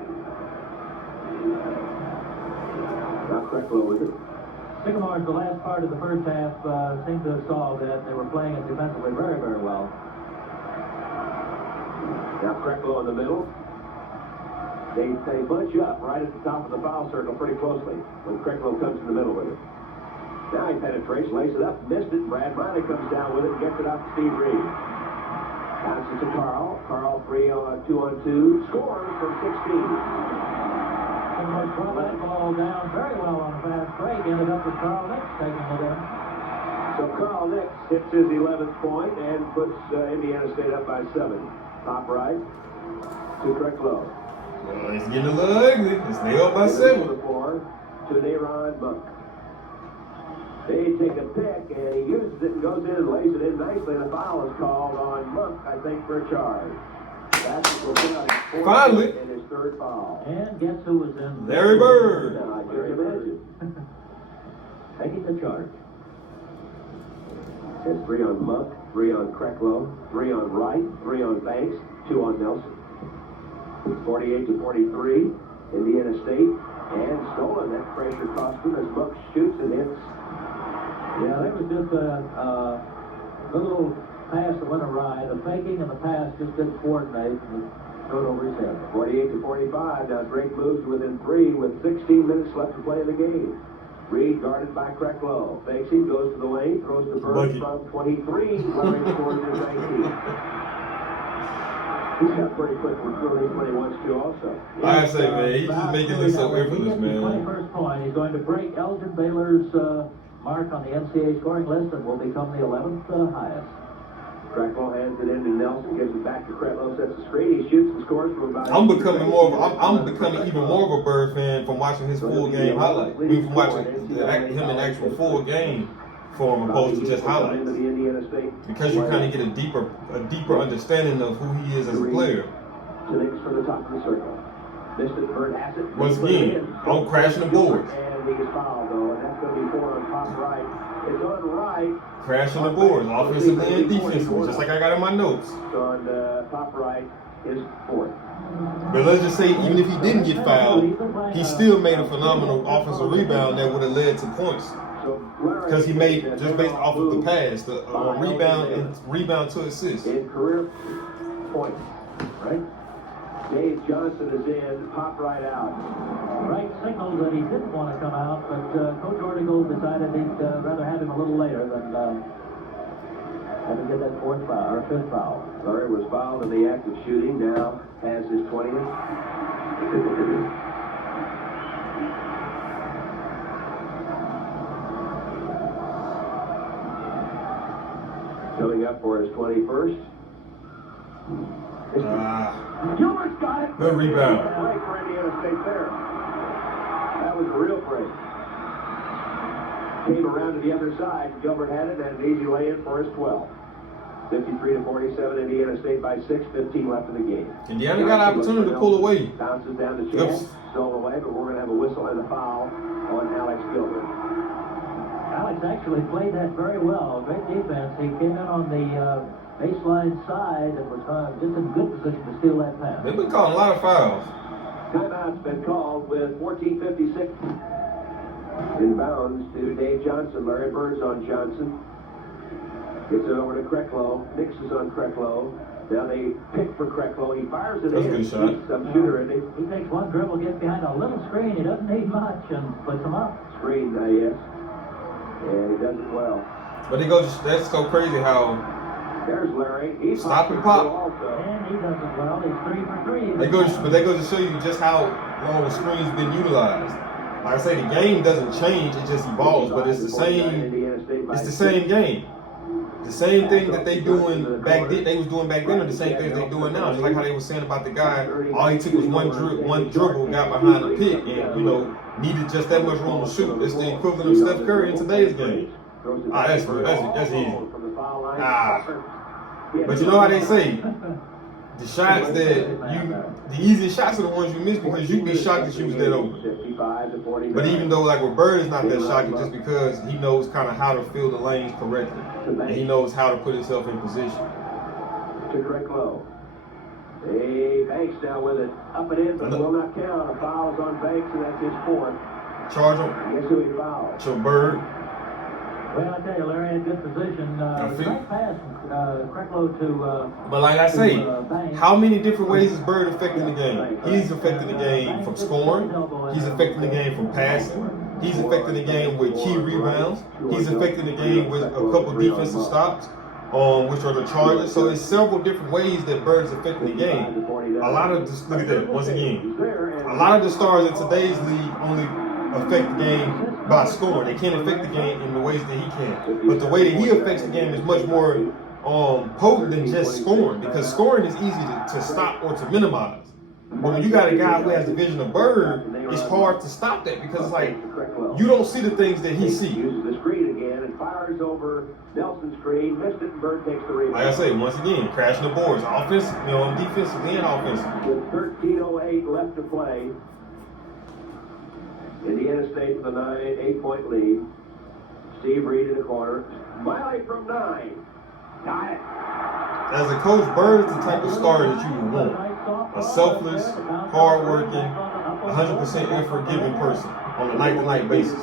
Not Krecklow with it. Sycamores, the last part of the first half, seemed to have solved that. They were playing it defensively very, very well. Now Krecklow in the middle. They bunch up right at the top of the foul circle pretty closely when Krecklow comes in the middle with it. Now he penetrates, lays it up, missed it. Brad Miley comes down with it and gets it out to Steve Reed. Passes to Carl. Carl 2-on-2. Scores from 16. Sycamores brought that ball down very well on a fast break. Ended up with Carl Nix taking it in. So Carl Nix hits his 11th point and puts Indiana State up by 7. Top right to Krecklow. Well, it's getting a little ugly. It's nailed by 7. The floor to Ron Monk. They take a pick and he uses it and goes in and lays it in nicely. The foul is called on Monk, I think, for a charge. That's will put out his 4th Finally. and his 3rd foul. And guess who was in? Larry Bird. Now, I can imagine. Taking the charge. It's 3 on Monk, 3 on Krecklow, 3 on Wright, 3 on Banks, 2 on Nelson. 48-43, Indiana State, and stolen. That pressure cost him as Monk shoots and hits. Yeah, there was just a little pass that went awry. The faking and the pass just didn't coordinate and threw it over his head. 48-45. Now Drake moves to within 3 with 16 minutes left to play in the game. Reed guarded by Krecklow. Fakes him, goes to the lane, throws the bird from 23. Larry scores at 19. He's got pretty quick release when he wants to also. I say, man, he's just making this so effortless, man. 21st point. He's going to break Elgin Baylor's mark on the NCAA scoring list and will become the 11th highest. Krecklow hands it in to Nelson, gives it back to Krecklow, sets the screen, he shoots and scores from about... I'm becoming even more of a Bird fan from watching his full game highlight. From watching him in actual full game form opposed to just highlights. Because you kind of get a deeper understanding of who he is as a player. For the top of the circle. Once again, I'm crashing the boards. And he gets fouled though, and that's going to be 4 on top right. It's on right. Crashing the boards, offensively and defensively, just like I got in my notes. On top right is 4th. But let's just say, even if he didn't get fouled, he still made a phenomenal offensive rebound that would have led to points. Because he made, just based off of the pass, the rebound to assist. In career points, right? Dave Johnson is in, pop right out. Wright signaled that he didn't want to come out, but Coach Ortigal decided he'd rather have him a little later than have him get that 4th foul, or 5th foul. Larry was fouled in the act of shooting, now has his 20th. Coming up for his 21st. Gilbert's got it. Good rebound. Break for Indiana State there. That was a real break. Came around to the other side. Gilbert had it and an easy lay-in for his 12. 53-47, Indiana State by 6. 15 left in the game. Indiana got an opportunity to pull away. Bounces down to Chance. Stolen away, but we're going to have a whistle and a foul on Alex Gilbert. Alex actually played that very well. Great defense. He came in on the baseline side and was just in good position to steal that pass. They've been calling a lot of fouls. Timeout's been called with 14:56. Inbounds to Dave Johnson. Larry Bird's on Johnson. Gets it over to Krecklow. Nix is on Krecklow. Now they pick for Krecklow. He fires it in. That's a good shot. Some shooter, isn't he? He takes one dribble, gets behind a little screen. He doesn't need much and puts him up. Screen, yes. And he does it well. But that's so crazy how there's Larry. He's stop and pop. And he does it well. He's 3 for 3. They go to show you just how long the screen's been utilized. Like I say, the game doesn't change; it just evolves. But it's the same. It's the same game. The same thing that they was doing back then are the same things they're doing now. Just like how they were saying about the guy, all he took was one dribble, got behind the pick, and needed just that much room to shoot. It's the equivalent of Steph Curry in today's game. That's easy. But you know how they say, the shots the easiest shots are the ones you miss because you'd be shocked that you was that open. But even though like with Bird is not that shocking just because he knows kind of how to fill the lanes correctly. And he knows how to put himself in position. To Krecklow. Hey, Banks now with it. Up and in, but will not count. A foul's on Banks, and that's his 4th. Charge him. Guess who he fouled? So Bird. Well, I tell you, Larry had good position. Nice pass from Krecklow to but like I say, Banks. how many different ways is Bird affecting the game? He's affecting the game from scoring. He's affecting the game from passing. He's affecting the game with key rebounds. He's affecting the game with a couple defensive stops, which are the charges. So it's several different ways that Bird is affecting the game. A lot of look at that once again. A lot of the stars in today's league only affect the game by scoring. They can't affect the game in the ways that he can. But the way that he affects the game is much more potent than just scoring, because scoring is easy to stop or to minimize. But when you got a guy who has the vision of Bird, it's hard to stop that because it's like you don't see the things that he sees. Uses the screen again and fires over Nelson's screen. Missed it, and Bird takes the rebound. Like I say, once again, crashing the boards, offensively, defensively and offensively. With 13:08 left to play, Indiana State with a 8-point lead. Steve Reed in the corner. Miley from 9. Got it. As a coach, Bird is the type of starter that you would want. A selfless, hard-working, 100% effort-giving person on a night-to-night basis.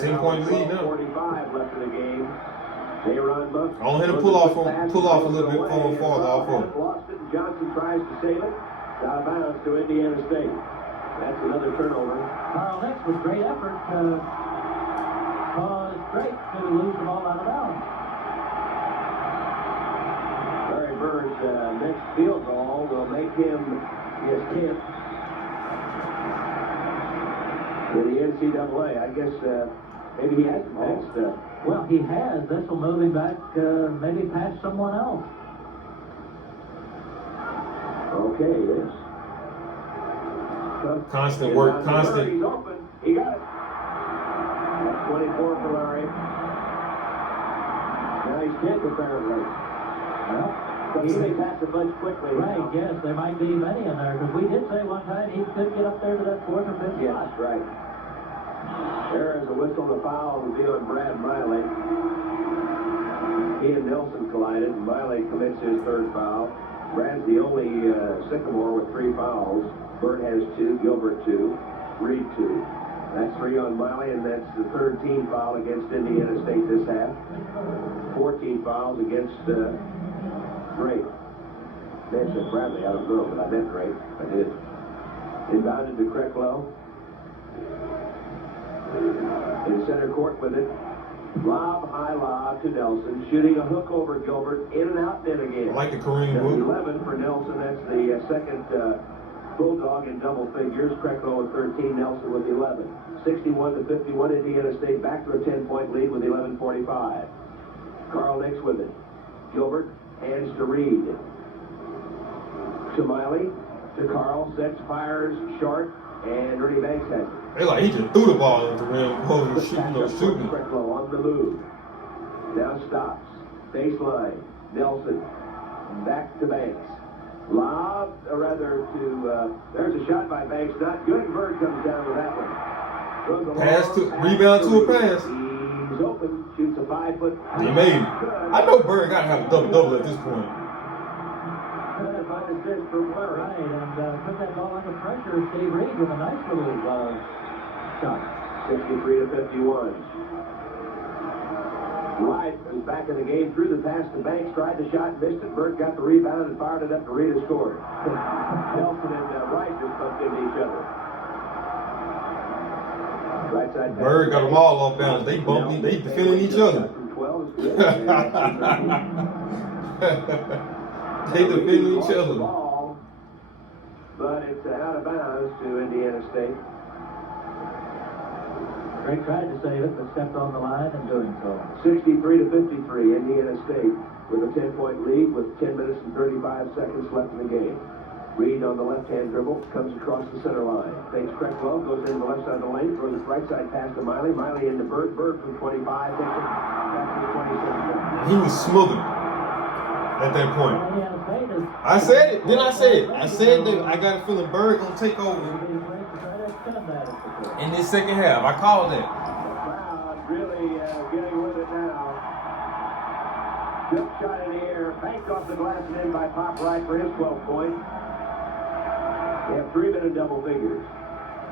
10-point lead now. 45 left in the game. They run Buck. I want him to pull off a little bit farther off of him. Lost it, and Johnson tries to save it. Out of bounds to Indiana State. That's another turnover. Carl Nix with great effort straight to lose the ball out of bounds. Larry Bird's next field goal will make him his 10th in the NCAA. I guess maybe he hasn't passed. Well, he has. This will move him back maybe past someone else. Okay, yes. Constant work, constant. He's open. He got it. That's 24 for Larry. Now he's 10th apparently. Well, But he may pass a bunch quickly. right, yes, there might be many in there, because we did say one time he could get up there to that 4th or 5th Yes, spot. right. There is a whistle. The foul will be on Brad Miley. He and Nelson collided, and Miley commits his 3rd foul. Brad's the only Sycamore with 3 fouls. Burt has 2, Gilbert 2, Reed 2. That's 3 on Miley, and that's the 3rd team foul against Indiana State this half. 14 fouls against Drake. They said Bradley, I don't know, but I meant Drake. I did. Inbounded to Krecklow. In center court with it. Lob, high lob to Nelson. Shooting a hook over Gilbert. In and out, then again. I like the Kareem That's move. 11 for Nelson. That's the second Bulldog in double figures. Krecklow with 13, Nelson with 11. 61-51, Indiana State back to a 10-point lead with 11:45. Carl Nix with it. Gilbert hands to Reed. To Miley. To Carl. Sets, fires, short, and Ernie Banks has it. They like he just threw the ball into the rim, holding, shooting, or shooting. Krecklow on the move. Now stops. Baseline. Nelson. Back to Banks. Lob, or rather to, there's a shot by Banks. Not good. Bird comes down with that one. Pass to, rebound to a pass. He's open. Shoots a 5-foot. He made it. I know Bird got to have a double-double at this point. Right, and put that ball under pressure. Steve Reed with a nice little shot. 63-51. Wright is back in the game, threw the pass to Banks, tried the shot, missed it. Burt got the rebound and fired it up to Reed, scored. Nelson and Wright just bumped into each other. Right side pass. Bird got them all off balance. They bumped, they defending each other. From 12 is good. They defending each The other. ball, but it's out of bounds to Indiana State. Drake tried to save it, but stepped on the line in doing so. 63-53, Indiana State with a 10-point lead with 10 minutes and 35 seconds left in the game. Reed on the left-hand dribble, comes across the center line. Takes Krecklow, goes into the left side of the lane, throws the right side pass to Miley. Miley into Bird. Bird from 25, takes it back to the 26. He was smothered at that point. Indiana State is I said it. Then I said it. I said that I got a feeling Bird gonna take over in this second half. I called that. The crowd really getting with it now. Jump shot in the air, banked off the glass and in by Pop Wright for his 12 points. They have 3 men in double figures.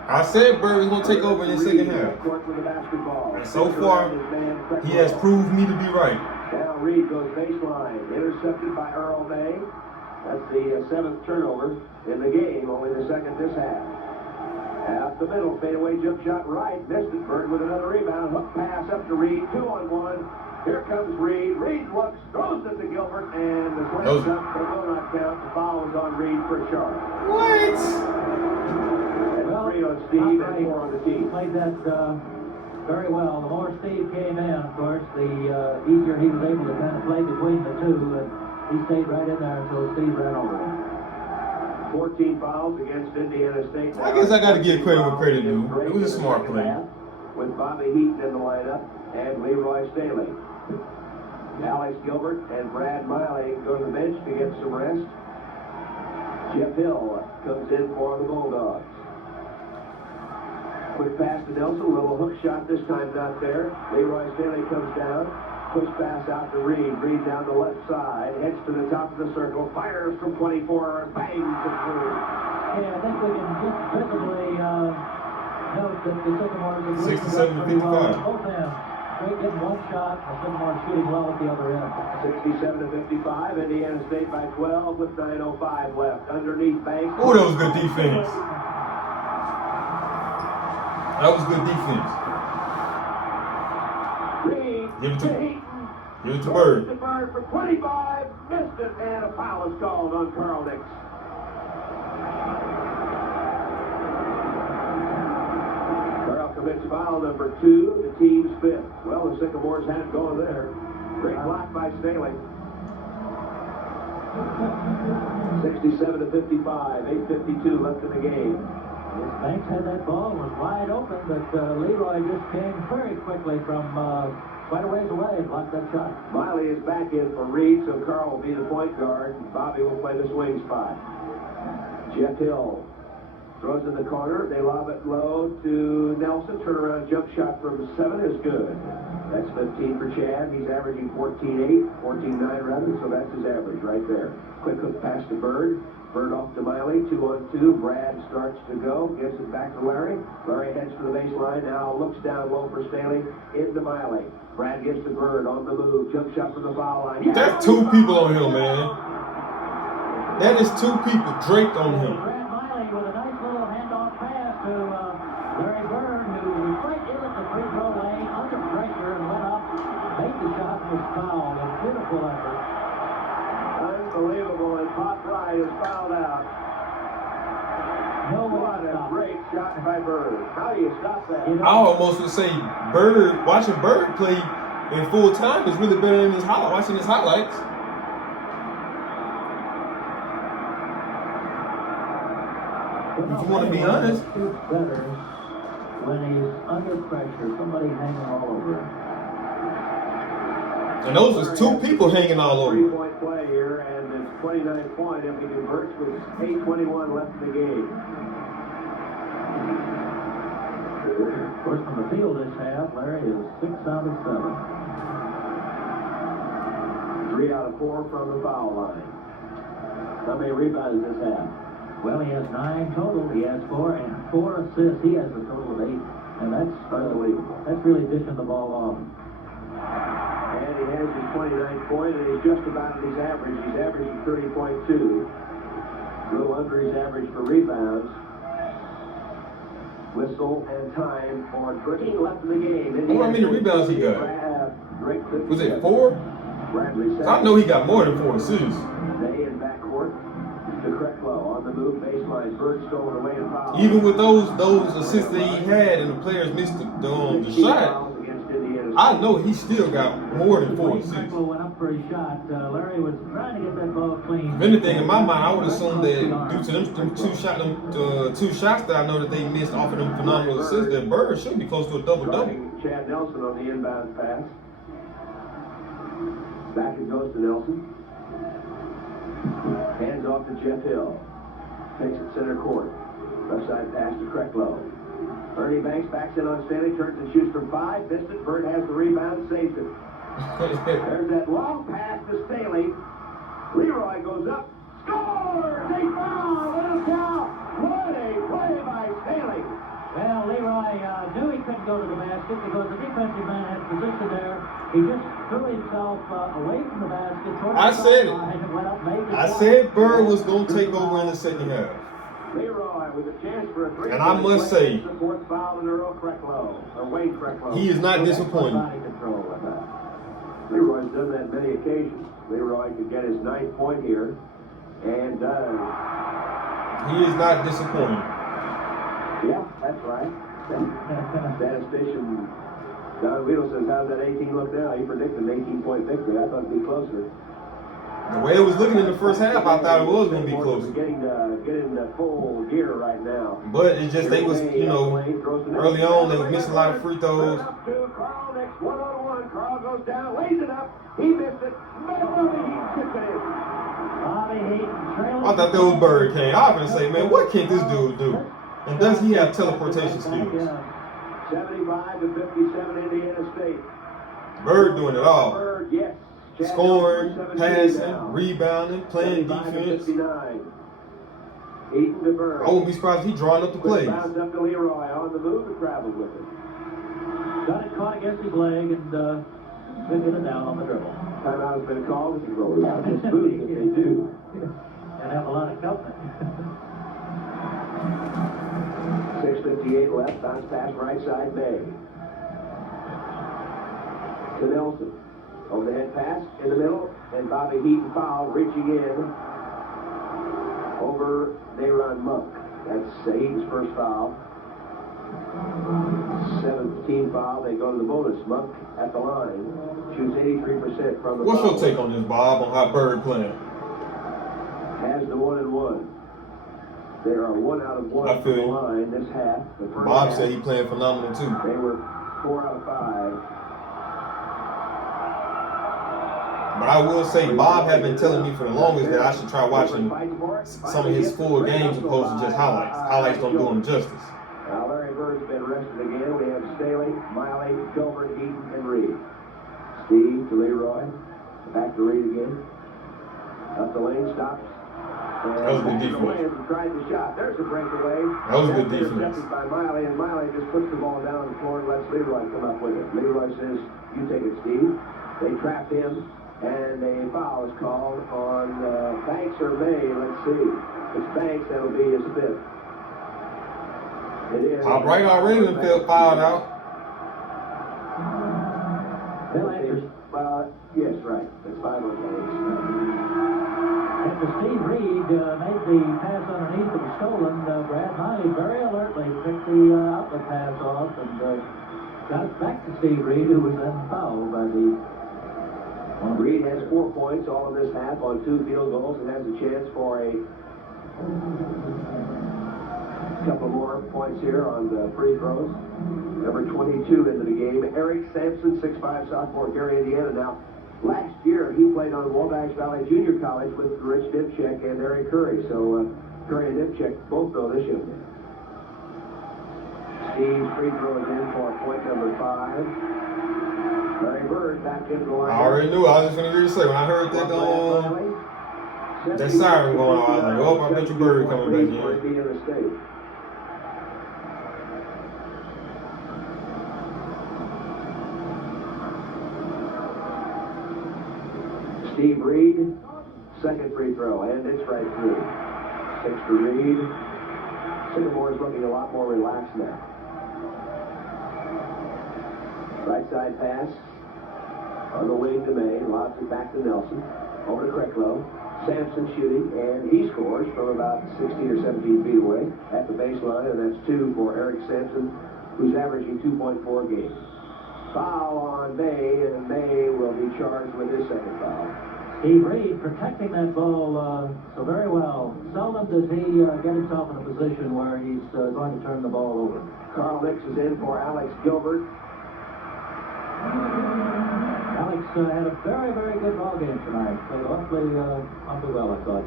I said Bird was gonna take over in the second half. Court with the basketball. And so far, he has proved me to be right. Now Reed goes baseline, intercepted by Earl May. That's the 7th turnover in the game, only the 2nd this half. Out the middle, fadeaway jump shot right, missed it. Bird with another rebound, hook pass up to Reed, 2-on-1. Here comes Reed. Reed looks, throws it to Gilbert, and the slam dunk will not count. The foul is on Reed for a charge. What? And 3 on Steve and 4 on the team. Played that very well. The more Steve came in, of course, the easier he was able to kind of play between the two. And he stayed right in there until Steve ran over him. 14 fouls against Indiana State. I guess I got to give credit where credit due. It was a smart play. With Bobby Heaton in the lineup and Leroy Staley. Alex Gilbert and Brad Miley go to the bench to get some rest. Jeff Hill comes in for the Bulldogs. Quick pass to Nelson, a little hook shot this time not there. Leroy Staley comes down. Push pass out to Reed. Reed down the left side. Heads to the top of the circle. Fires from 24. Bangs it through. Yeah, I think we can just visibly note that the Sycamores have 67-55. Both ends. Straight getting one shot, the Sycamores shooting well at the other end. 67-55. Indiana State by 12 with 9:05 left. Underneath Banks. Oh, that was good defense. That was good defense. Give it to to Heaton. Give it to Goes Bird. to Bird for 25. Missed it, and a foul is called on Carl Nix. Carl commits foul number 2, the team's 5th. Well, the Sycamores had it going there. Great block by Staley. 67 to 55, 8:52 left in the game. Yes, Banks had that ball, was wide open, but Leroy just came very quickly from quite a ways away and blocked that shot. Miley is back in for Reed, so Carl will be the point guard. Bobby will play the swing spot. Jeff Hill throws in the corner. They lob it low to Nelson. Turnaround jump shot from 7 is good. That's 15 for Chad. He's averaging 14.8, 14.9 rather, so that's his average right there. Quick hook pass to Bird. Bird off to Miley, 2-on-2. Brad starts to go, gives it back to Larry. Larry heads for the baseline, now looks down low for Staley, into Miley. Brad gives to Bird on the move, jump shot from the foul line. That's 2 people on him, man. That is 2 people draped on him. Brad Miley with a nice little handoff pass to Larry Bird, who was right in at the free throw lane under pressure and went up, made the shot and was fouled. A beautiful effort. Unbelievable, and Pop Wright is fouled out. No way What to a stop. great shot by Bird. How do you stop that? I almost would say Bird, watching Bird play in full time is really better than watching his highlights. If you want to be honest. It's better when he's under pressure, somebody hanging all over him. And those was 2 people hanging all over. 3-point play here, and it's 29 point if he converts with 8:21 left in the game. Of course, from the field this half, Larry is 6 out of 7. 3 out of 4 from the foul line. How many rebounds this half? Well, he has 9 total. He has 4 and 4 assists. He has a total of 8, and that's Unbelievable. That's really dishing the ball off. And he has his 29 point, and he's just about at his average. He's averaging 30.2. A little under his average for rebounds. Whistle and time for 13 left in the game. How many rebounds he got? Was it 4? Bradley So I know he got more than 4 assists. Day in backcourt to Krecklow on the move baseline. Bird stolen away and foul. Even with those assists that he had and the players missed the shot, I know he still got more than 4 assists. Krecklow went up for his shot. Larry was trying to get that ball clean. If anything, in my mind, I would assume that due to them two shots that I know that they missed off of them phenomenal assists, that Bird should be close to a double-double. Chad Nelson on the inbound pass. Back it goes to Nelson. Hands off to Jeff Hill. Takes it center court. Left side pass to Krecklow. Ernie Banks backs in on Stanley, turns and shoots from 5. Missed it. Bird has the rebound, saves it. There's that long pass to Staley. Leroy goes up, scores! They foul! Little count! What a play by Staley! Well, Leroy knew he couldn't go to the basket because the defensive man had position there. He just threw himself away from the basket. I said it. And went up, made the I shot. said Bird was going to take over in the second half. Leroy with a chance for a 3. And I must say, the 4th foul in Earl Krecklow, or Wayne Krecklow. he is not disappointing. Body control with that. Leroy's done that many occasions. Leroy could get his 9th point here, and does. He is not disappointing. Yeah, that's right. Statistician Don Weedle says, how's that 18 look now? He predicted an 18-point victory. I thought it'd be closer. The way it was looking in the first half, I thought it was going to be closer. Getting full gear right now. But it's just they was, early on, they was missing a lot of free throws. Up to Carl next, 1-on-1. Carl goes down, lays it up. He missed it. Bobby Heaton tipped it in. Bobby Heaton trailing. I thought that was Bird King. I was going to say, man, what can this dude do? And does he have teleportation skills? 75 to 57, Indiana State. Bird doing it all. Bird, yes. Chad Scoring, Nelson, 17 passing, now. rebounding, playing 75 to defense. 59. Heaton to Bird. I wouldn't be surprised if he drawing up the plays. Bounce up to Leroy on the move and traveled with it. Got it caught against his leg and hit it down on the dribble. Timeout has been called. This is what we're just moving if they do. And have a lot of company. 6:58 left. Bounce pass right side Bay. to Nelson. Overhead pass in the middle, and Bobby Heaton foul, reaching in over Nayron Monk. That's Heaton's first foul. 7th foul. They go to the bonus. Monk at the line shoots 83% from the What's foul. your take on this, Bob, on how Bird playing? Has the 1-and-1. They are 1 out of 1 I feel from the you. line this half. The first Bob half, said he playing phenomenal too. they were 4 out of 5. But I will say, Bob had been telling me for the longest that I should try watching some of his full games opposed to just highlights. Highlights don't do him justice. Now Larry Bird's been rested again. We have Staley, Miley, Gilbert, Heaton, and Reed. Steve to Leroy. Back to Reed again. Up the lane, stops. That was good defense. Tried the shot. There's a breakaway. That was good defense. Intercepted by Miley, and Miley just puts the ball down on the floor and lets Leroy come up with it. Leroy says, "You take it, Steve." They trap him, and a foul is called on Banks or May. Let's see. It's Banks. That'll be his 5th. It is. Top right already been fouled out. Bill Andrews. Yes, right. It's 5 on Banks. After Steve Reed made the pass underneath that was stolen, Brad Miley very alertly picked the outlet pass off and got it back to Steve Reed, who was then fouled by the... Reed has 4 points all in this half on 2 field goals and has a chance for a couple more points here on the free throws. Number 22 into the game, Eric Sampson, 6'5", sophomore, Gary, Indiana. Now, last year he played on Wabash Valley Junior College with Rich Dipchek and Eric Curry. So Curry and Dipchek both know this young man. Steve's free throw is in for point number 5. Larry Bird back into the line. I already knew. I was just going to hear you say, when I heard that siren going on, I was like, oh, I bet you Bird coming back in. Steve Reed, second free throw, and it's right through. 6 for Reed. Sycamore is looking a lot more relaxed now. Right side pass on the wing to May, lobs it back to Nelson. Over to Krecklow. Sampson shooting, and he scores from about 16 or 17 feet away at the baseline, and that's 2 for Eric Sampson, who's averaging 2.4 games. Foul on May, and May will be charged with his second foul. Steve Reed protecting that ball so very well. Seldom does he get himself in a position where he's going to turn the ball over. Carl Nix is in for Alex Gilbert. Alex had a very, very good ball game tonight. Played awfully well, I thought.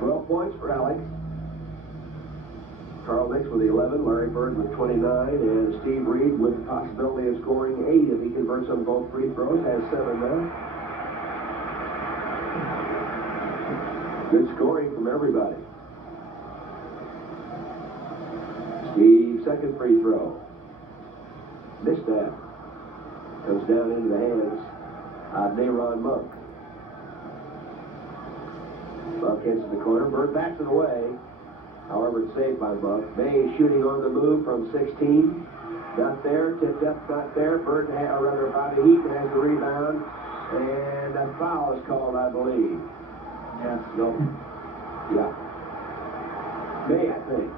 12 points for Alex. Carl Nix with 11, Larry Bird with 29, and Steve Reed with the possibility of scoring 8 if he converts on both free throws, has 7 now. Good scoring from everybody. Steve's second free throw. Missed that. Comes down into the hands of Nayron Monk. Monk hits in the corner. Bird backs it away. However, it's saved by Monk. May shooting on the move from 16. Not there. Tipped up, not there. Bird, or rather, Bobby Heaton has the rebound. And a foul is called, I believe. Yeah. No. Yeah. May, I think.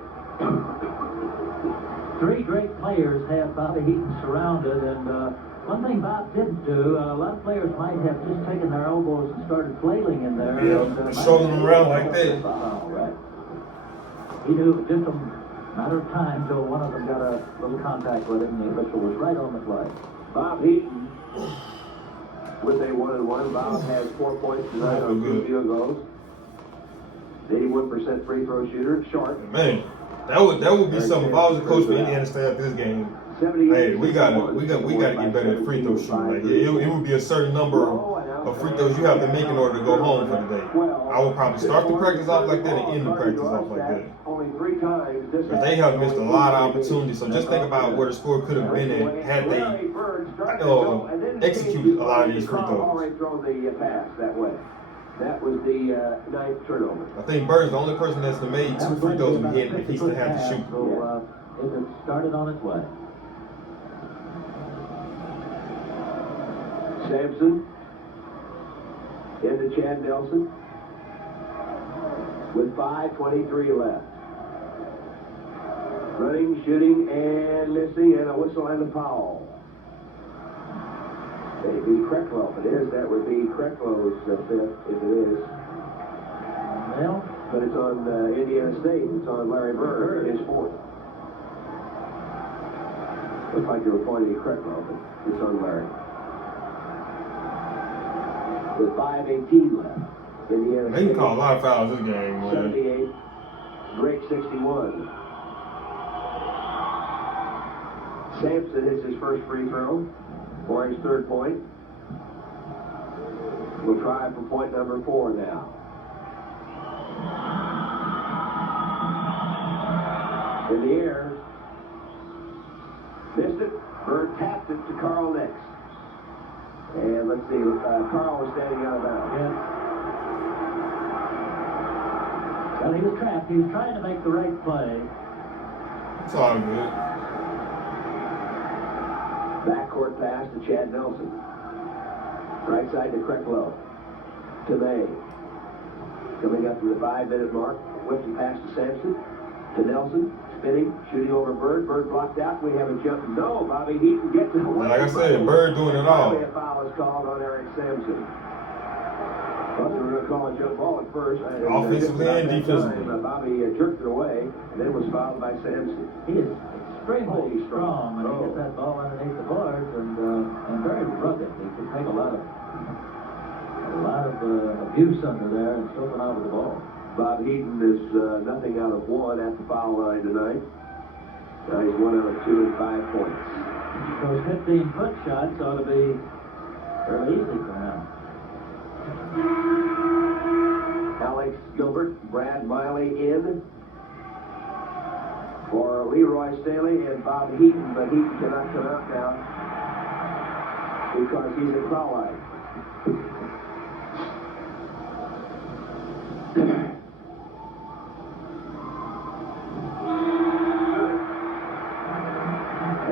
3 great players have Bobby Heaton surrounded, and one thing Bob didn't do, a lot of players might have just taken their elbows and started flailing in there. Yeah, showing them around like that. Right. He knew it was just a matter of time until one of them got a little contact with him, and the official was right on the play. Bob Heaton with a 1-and-1. Bob has 4 points tonight on 2 field goals. 81% free throw shooter. Short. Man, that would be something. If I was a coach for Indiana State after this game, hey, we gotta get better at free throw shooting. Like it would be a certain number of free throws you have to make in order to go home for the day. I would probably start the practice off like that and end the practice off like that. Only 3 times. Because they have missed a lot of opportunities. So just think about where the score could have been at had they executed a lot of these free throws. Already thrown the pass that way. That was the 9th turnover. I think Bird's the only person that's made 2 free throws in the head if he still had to shoot. So it started on its way. Sampson into Chad Nelson with 5:23 left. Running, shooting, and missing, and a whistle and a foul. Maybe Krecklow. If it is, that would be Krecklow's fifth, if it is. Well, but it's on Indiana State. It's on Larry Bird, his fourth. Looks like you were pointing at Krecklow, but it's on Larry. With 5:18 left. Indiana They can call a lot of fouls this game, man. 78, Drake 61. Sampson hits his first free throw for his third point. We'll try for point number 4 now. In the air. Missed it. Bird tapped it to Carl next. And let's see, Carl was standing out of bounds. yeah. Well, he was trapped. He was trying to make the right play. It's all good. Backcourt pass to Chad Nelson. Right side to Krecklow. To May. Coming up to the 5-minute mark. Whips the pass to Sampson. To Nelson. Spinning. Shooting over Bird. Bird blocked out. We have a jump. No, Bobby Heaton gets it away. Like I said, Bird doing it all. A foul is called on Eric Sampson. Thought they were going to call a jump ball at first. Offensively and defensively. Bobby jerked it away and then was fouled by Sampson. He is extremely strong when he gets that ball underneath the boards and very rugged. He can take a lot of abuse under there and still come out with the ball. Bob Heaton is nothing out of 1 at the foul line tonight. Now he's 1 out of 2 and 5 points. Those 15-foot shots ought to be fairly easy for him. Alex Gilbert, Brad Miley in for Leroy Staley and Bob Heaton, but Heaton cannot come out now because he's in foul line.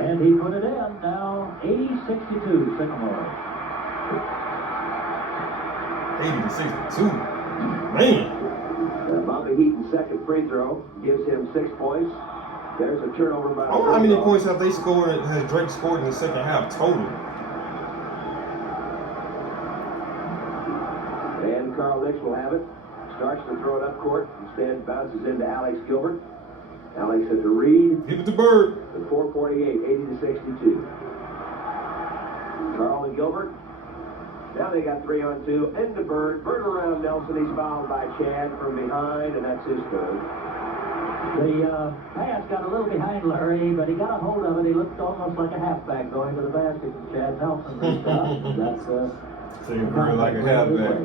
And he put it in. Now 80-62, Sycamore. 80-62. Man. Bobby Heaton's second free throw gives him 6 points. There's a turnover by. I wonder how many points have they scored? Has Drake scored in the second half total? And Carl Nix will have it. Starts to throw it up court. Instead, bounces into Alex Gilbert. Alex had to read. Give it to Bird. With 4:48, 80-62. Carl and Gilbert. Now they got 3-on-2. Into Bird. Bird around Nelson. He's fouled by Chad from behind, and that's his third. The pass got a little behind Larry, but he got a hold of it. He looked almost like a halfback going to the basket. And Chad Nelson reached out. That's Taking Bird like a halfback.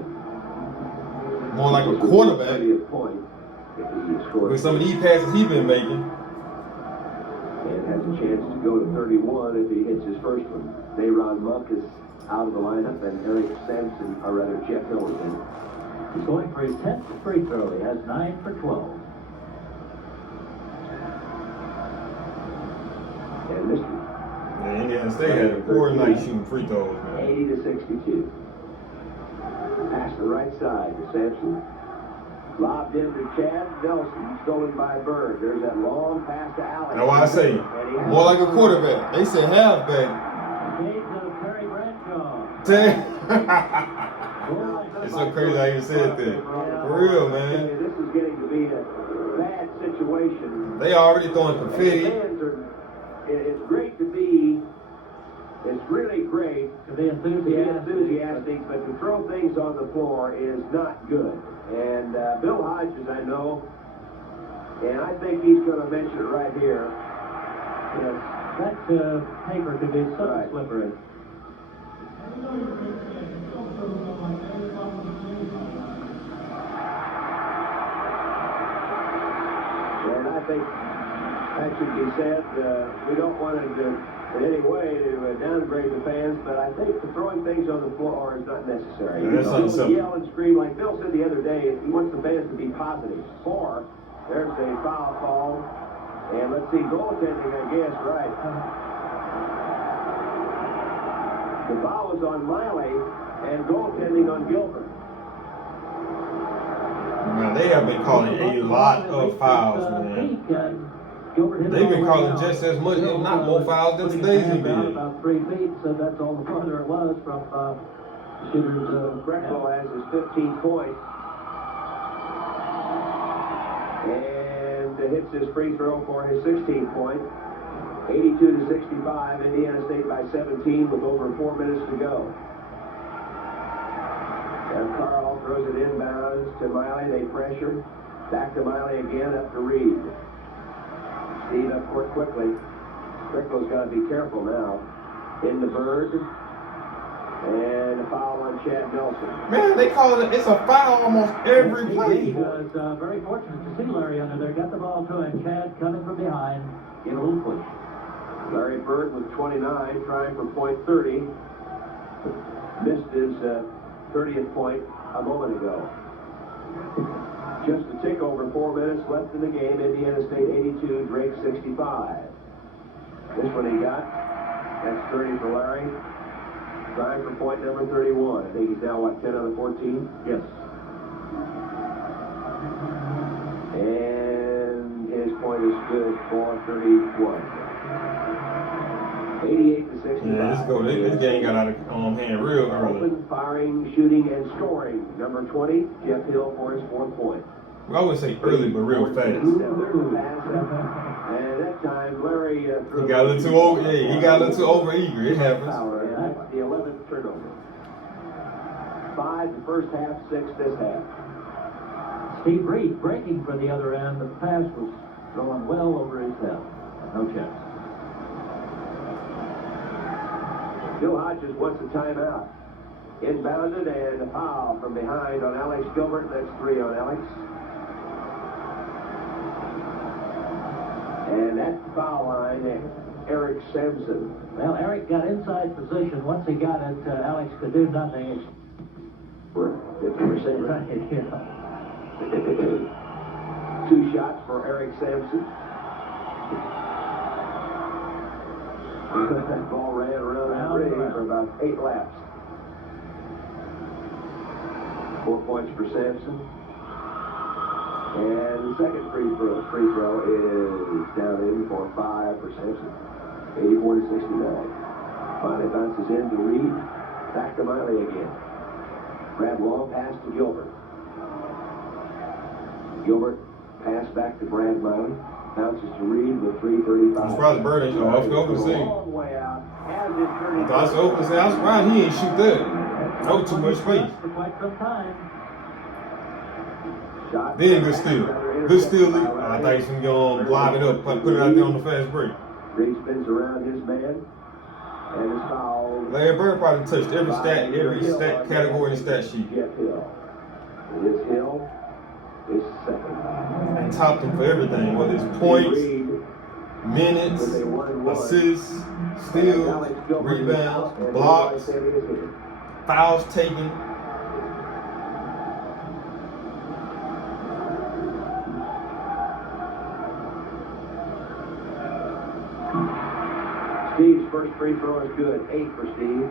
More like a quarterback. With some of these passes he's been making. And has a chance to go to 31 if he hits his first one. Mayron Monk is out of the lineup, and Eric Sampson, or rather Jeff Hill, is in. He's going for his 10th free throw. He has 9 for 12. And this one. Yeah, Indiana State had a poor night shooting free throws, man. 80-62. Pass to the right side to Sampson. Lobbed into Chad Nelson, stolen by Bird. There's that long pass to Alex. That's why I say, more like a quarterback. They said halfback. Shades of Terry Bradshaw. It's so crazy I even said that. For real, man. This is getting to be a bad situation. They already throwing confetti. It's great to be. It's really great To be enthusiastic, but to throw things on the floor is not good. And Bill Hodges, I know, and I think he's going to mention it right here. Yes, that paper could be so slippery. And I think that should be said. We don't want to in any way to downgrade the fans, but I think throwing things on the floor is not necessary. Yeah, that's not simple. Yell and scream like Bill said the other day. He wants the fans to be positive. There's a foul call, and let's see, goaltending, I guess, right. The foul was on Miley and goaltending on Gilbert. Man, they have been calling a lot of fouls, man. They've been calling just as much, if not more fouls than today's NBA. About 3 feet, so that's all the farther it was from shooters. Greco has his 15th point. And hits his free throw for his 16th point. 82-65, Indiana State by 17 with over 4 minutes to go. And Carl throws it inbounds to Miley. They pressure. Back to Miley again, up to Reed. Steve up court quickly. Greco's got to be careful now. Into Bird. And a foul on Chad Nelson. Man, they call it, it's a foul almost every play. He was very fortunate to see Larry under there. Got the ball to him. Chad coming from behind. Give a little push. Larry Bird with 29, trying for point 30. Missed his 30th point a moment ago. Just a tick over 4 minutes left in the game. Indiana State 82, Drake 65. This one he got. That's 30 for Larry. Trying for point number 31. I think he's now, what, 10 out of 14? Yes. And his point is good for 31. 88-65. Yeah, this game got out of hand real early. Open, firing, shooting, and scoring. Number 20, Jeff Hill for his 4th point. Well, I would say early, but real fast. And that time, Larry threw. He got a little too over. Yeah, he got a little too over eager. It happens. That's the 11th turnover. 5 the first half, 6 this half. Steve Reed breaking for the other end. The pass was thrown well over his head. No chance. Bill Hodges wants a timeout. Inbounded and a foul from behind on Alex Gilbert. That's 3 on Alex. And at the foul line, Eric Sampson. Well, Eric got inside position. Once he got it, Alex could do nothing. 50% right. Yeah. 2 shots for Eric Sampson. That ball ran around that ring for about 8 laps. 4 points for Sampson. And the second free throw is down in for 5 for Sampson. 84-69. Finally bounces in to Reed. Back to Miley again. Brad long pass to Gilbert. Gilbert pass back to Brad Miley. Bounces to Reed with 3:35. I'm surprised Bird ain't show off the open scene. Long way out. Has it turning. I thought it's open scene. I was surprised he ain't shoot that. That was too much space. For quite some time. Shot. Then good steal. Good steal. I thought he was going to blob it up, put it out there on the fast break. Reed spins around his man. And is fouled. Larry Bird probably touched every stat category in the stat sheet. Jeff Hill. It is Hill. Is second. And topped him for everything, whether it's points, minutes, assists, steals, rebounds, blocks, fouls taken. Steve's first free throw is good. 8 for Steve.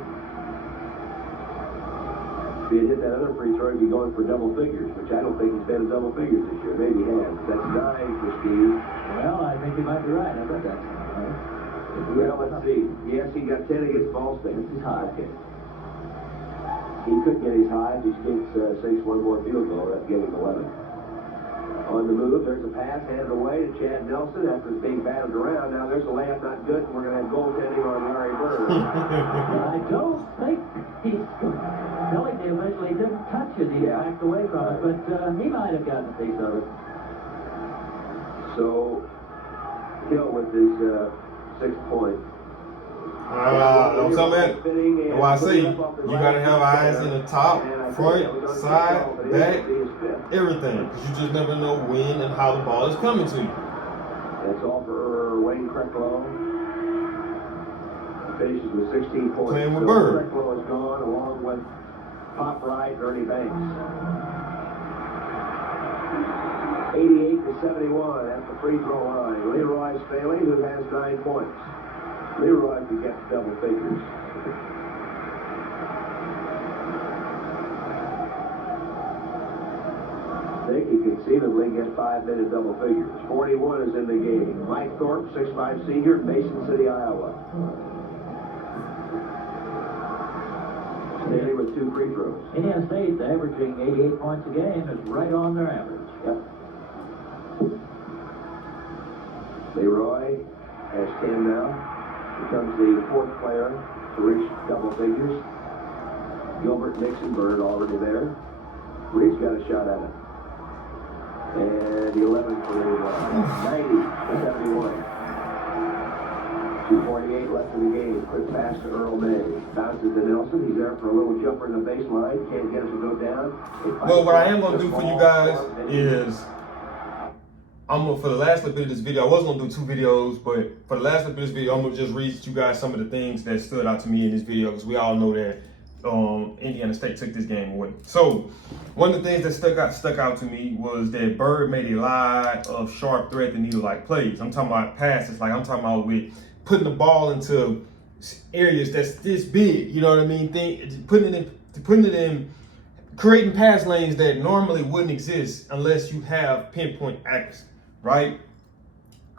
If he had hit that other free throw, he'd be going for double figures, which I don't think he's been in double figures this year. Maybe he has. That's 9 for Steve. Well, I think you might be right. I bet that's right. Well, let's see. Yes, he got 10 against Ball State. This is high. Okay. He could get his high if he sinks one more field goal. That'd give him 11. On the move, there's a pass handed away to Chad Nelson after it's being batted around. Now there's a layup not good, and we're going to have goaltending on Larry Bird. I don't think he's Billy eventually didn't touch it. He backed away from it, but he might have gotten a piece of it. So, Hill with his 6th point. I'm talking about, why I say, you got to have eyes in the top, front, side, back, everything. Because you just never know when and how the ball is coming to you. That's all for Wayne Krecklow. Finishes with 16 points. Playing with Bird. Krecklow is gone along with Pop Wright, Ernie Banks. 88-71 at the free throw line. Leroy Staley, who has 9 points. Leroy could get double figures. think he conceivably get 5 men in double figures. 41 is in the game. Mike Thorpe, 6'5" senior, Mason City, Iowa. Staley with 2 free throws. Indiana State averaging 88 points a game is right on their average. Yep. Leroy has 10 now. Becomes the 4th player to reach double figures. Gilbert Nixonburg already there. Reed's got a shot at it. And 11 for 90-71. 2:48 left in the game. Quick pass to Earl May. Bounces to Nelson. He's there for a little jumper in the baseline. Can't get it to go down. Well, what I am going to do for you guys is, for the last little bit of this video, I was going to do 2 videos, but for the last little bit of this video, I'm going to just read to you guys some of the things that stood out to me in this video, because we all know that Indiana State took this game away. So one of the things that stuck out to me was that Bird made a lot of sharp thread the needle-like plays. I'm talking about passes, like I'm talking about with putting the ball into areas that's this big, you know what I mean? Putting it in, creating pass lanes that normally wouldn't exist unless you have pinpoint accuracy, right?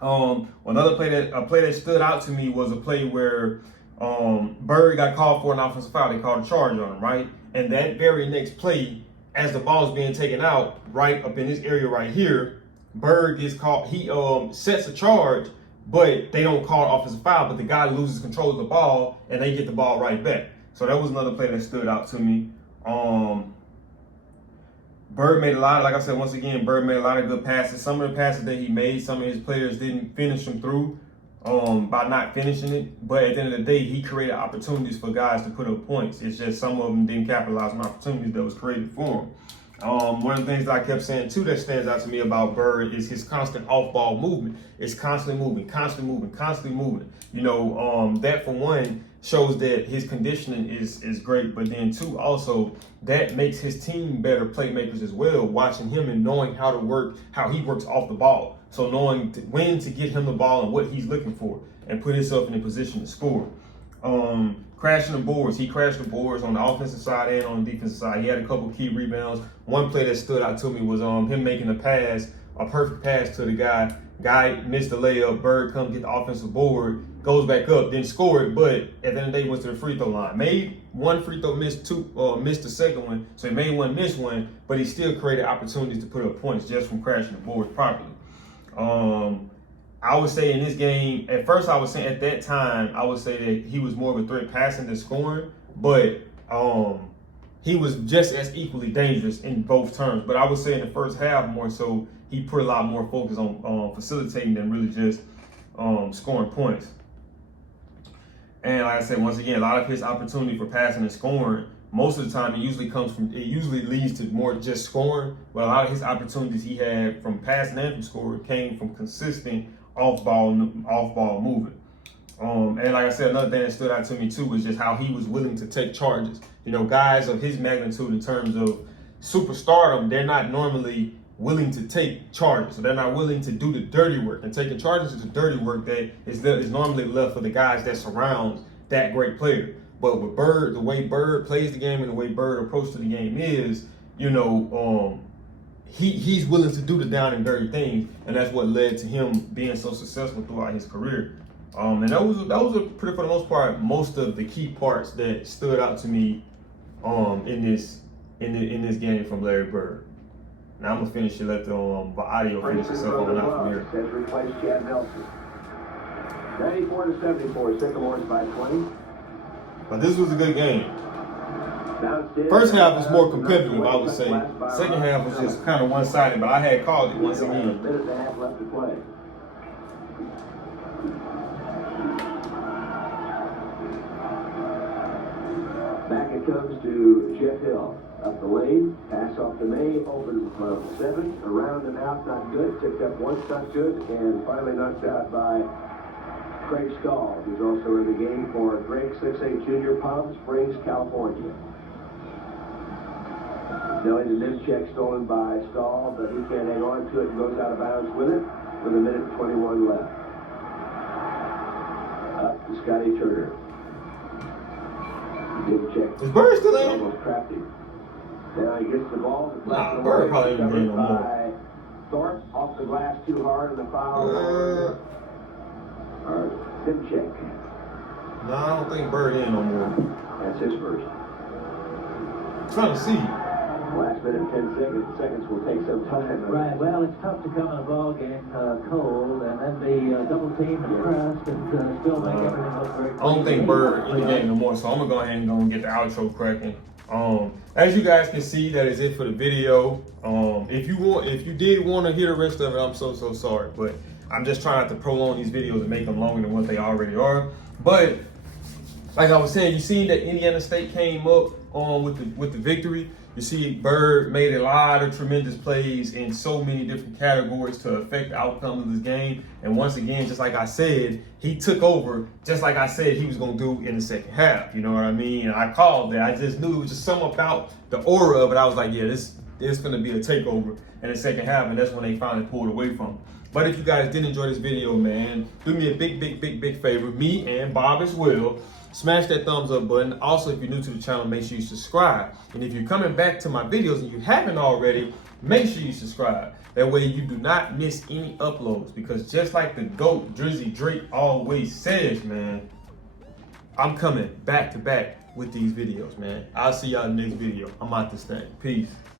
Another play that stood out to me was a play where Bird got called for an offensive foul. They called a charge on him, right? And that very next play, as the ball is being taken out, right up in this area right here, Bird gets caught. He sets a charge, but they don't call an offensive foul. But the guy loses control of the ball, and they get the ball right back. So that was another play that stood out to me. Bird made a lot, like I said, once again, Bird made a lot of good passes. Some of the passes that he made, some of his players didn't finish them through by not finishing it. But at the end of the day, he created opportunities for guys to put up points. It's just some of them didn't capitalize on opportunities that was created for him. One of the things that I kept saying too that stands out to me about Bird is his constant off-ball movement. It's constantly moving, constantly moving, constantly moving. You know, that for one shows that his conditioning is great, but then two, also that makes his team better playmakers as well, watching him and knowing how he works off the ball. So knowing when to get him the ball and what he's looking for and put himself in a position to score. Crashing the boards. He crashed the boards on the offensive side and on the defensive side. He had a couple key rebounds. One play that stood out to me was him making a perfect pass to the guy. Guy missed the layup. Bird come get the offensive board, goes back up, then scored. But at the end of the day, went to the free throw line. Made one free throw, missed the second one. So he made one, missed one, but he still created opportunities to put up points just from crashing the boards properly. I would say in this game, at first I was saying at that time, I would say that he was more of a threat passing than scoring, but he was just as equally dangerous in both terms. But I would say in the first half more so, he put a lot more focus on facilitating than really just scoring points. And like I said, once again, a lot of his opportunity for passing and scoring, most of the time it usually leads to more just scoring, but a lot of his opportunities he had from passing and from scoring came from consistent off-ball movement. And like I said, another thing that stood out to me too was just how he was willing to take charges. You know, guys of his magnitude in terms of superstardom, they're not normally willing to take charges. So they're not willing to do the dirty work. And taking charges is the dirty work that is normally left for the guys that surrounds that great player. But with Bird, the way Bird plays the game and the way Bird approaches the game is, you know, he's willing to do the down and dirty things, and that's what led to him being so successful throughout his career. And that was for the most part, most of the key parts that stood out to me in this game from Larry Bird. Now I'm gonna finish it. Let the audio finish itself on out from here. Has replaced Chad Nelson. 94-74, Sycamores by 20. But this was a good game. First half was more competitive, I would say. Second half was just kind of one-sided, but I had called it once again. A minute and a half left to play. Back it comes to Jeff Hill. Up the lane, pass off to May, open from 7, around and out, not good. Tipped up once, not good, and finally knocked out by Craig Stahl, who's also in the game for Drake 6'8" junior, Palm Springs, California. Nelly the mid check stolen by Stahl, but he can't hang on to it and goes out of bounds with it with 1:21 left. Up to Scotty Turner. Big check. Is Bird still in? Almost trapped him. Now He gets the ball. Nah, Bird probably ain't getting no more. Thorpe off the glass too hard in the foul. Simchek. No, I don't think Bird in no more. That's his first. Trying to see. Last minute, 10 seconds will take some time. Right, well, it's tough to come in a ball game cold and then be double teamed and pressed and still make everything look very I don't think Bird in the game no more, so I'm gonna go ahead and go and get the outro cracking. As you guys can see, that is it for the video. If you did want to hear the rest of it, I'm so sorry, but I'm just trying not to prolong these videos and make them longer than what they already are. But like I was saying, you seen that Indiana State came up with the victory. You see, Bird made a lot of tremendous plays in so many different categories to affect the outcome of this game. And once again, just like I said, he took over just like I said he was going to do in the second half. You know what I mean? And I called that. I just knew it was just something about the aura of it. I was like, yeah, this is going to be a takeover in the second half. And that's when they finally pulled away from him. But if you guys did enjoy this video, man, do me a big favor, me and Bob as well. Smash that thumbs up button. Also, if you're new to the channel, make sure you subscribe. And if you're coming back to my videos and you haven't already, make sure you subscribe. That way you do not miss any uploads. Because just like the GOAT, Drizzy Drake, always says, man, I'm coming back to back with these videos, man. I'll see y'all in the next video. I'm out this thing. Peace.